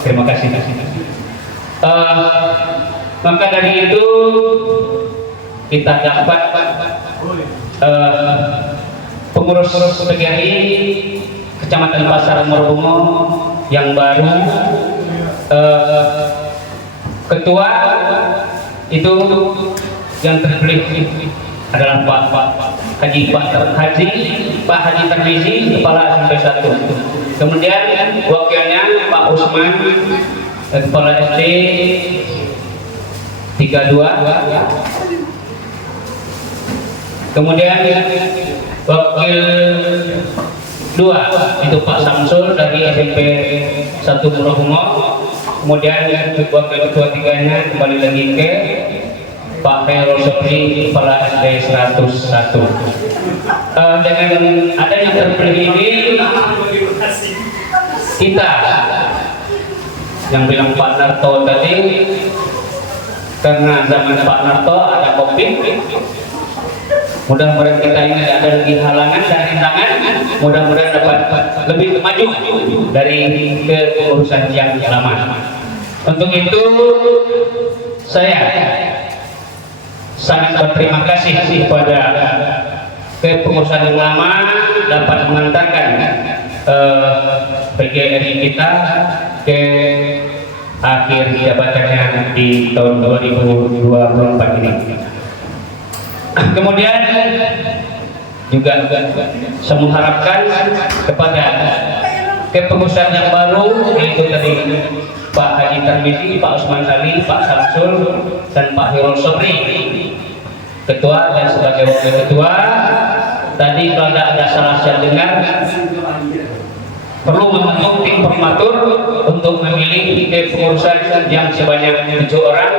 Terima kasih. Maka dari itu kita dapat pengurus PGRI Kecamatan Pasar Morobono yang baru, ketua itu yang terpilih adalah Pak Pak Haji Tarmizi, Kepala SMP 1. Kemudian wakilnya Pak Usman, Kepala SD 32. Kemudian wakil 2 itu Pak Samsul dari SMP 1 Purwokerto. Kemudian wakil ketua 3-nya kembali lagi ke Pak Khairul Sobri, Kepala SD 101. Dengan adanya terpilih ini, kita yang bilang Pak Narto tadi, karena zaman Pak Narto ada COVID, mudah-mudahan kita ini tidak ada lagi halangan dan rintangan, mudah-mudahan dapat lebih maju dari kepengurusan yang lama. Untuk itu saya sangat berterima kasih kepada kepengurusan yang lama dapat mengantarkan PGRI kita ke akhir jabatannya di tahun 2024 ini. Kemudian juga saya mengharapkan kepada kepengurusan yang baru, yaitu tadi Pak Haji Tarmizi, Pak Usman Sali, Pak Samsul, dan Pak Khairul Sobri, ketua dan sebagai wakil ketua. Tadi kalau ada salah saya dengar, perlu membentuk tim formatur untuk memilih kepengurusan yang sebanyak 7 orang.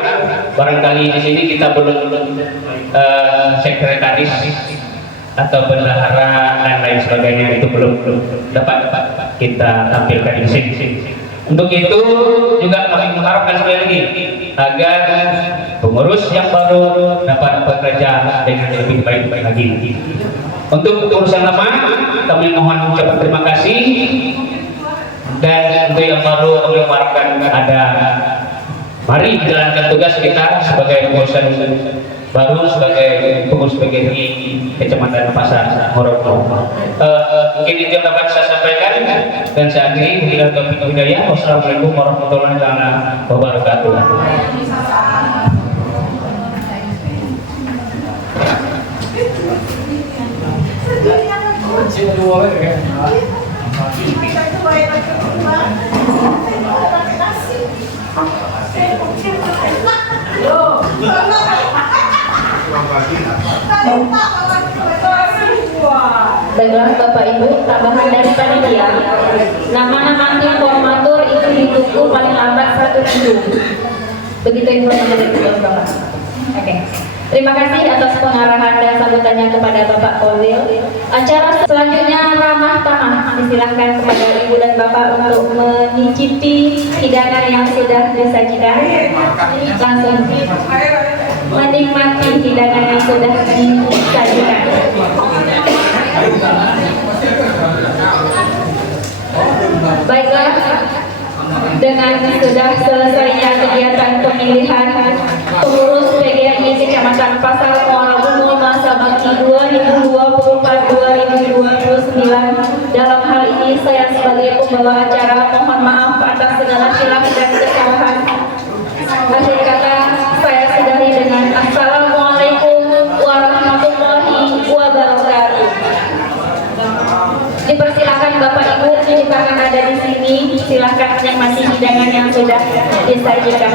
Barangkali di sini kita belum sekretaris atau bendahara dan lain sebagainya, itu belum dapat kita tampilkan di sini. Untuk itu juga kami mengharapkan sekali lagi agar pengurus yang baru dapat bekerja dengan lebih baik lagi. Untuk urusan lama, kami mohon ucapan terima kasih, dan untuk yang baru kami mengharapkan ada, mari menjalankan tugas kita sebagai pengurusan baru, sebagai pengurus PGRI Kecamatan Pasar Moroko. Mungkin itu yang dapat saya sampaikan, dan saya akhiri. Wabillahi taufiq wal hidayah. Wassalamualaikum warahmatullahi wabarakatuh. Baiklah Bapak Ibu, tambahan dari panitia, nama-nama tim formatur itu ditunggu paling lambat 1 minggu. Begitu informasi dari Bapak. Oke. Terima kasih atas pengarahan dan sambutannya kepada Bapak Kolil. Acara selanjutnya ramah tamah, disilahkan kepada Ibu dan Bapak untuk menyicipi hidangan yang sudah disajikan. Langsung menikmati hidangan yang sudah disajikan. Baiklah, dengan sudah selesainya kegiatan pemilihan pengurus PGRI Kecamatan Pasar Muara Bungo masa bakti 2024-2029, dalam hal ini saya sebagai pembawa acara mohon maaf atas segala khilaf dan kesalahan. Akhir kata saya sudahi dengan Assalamualaikum warahmatullahi wabarakatuh. Dipersilakan Bapak Ibu, karena ada di sini, silakan menikmati hidangan yang sudah disajikan.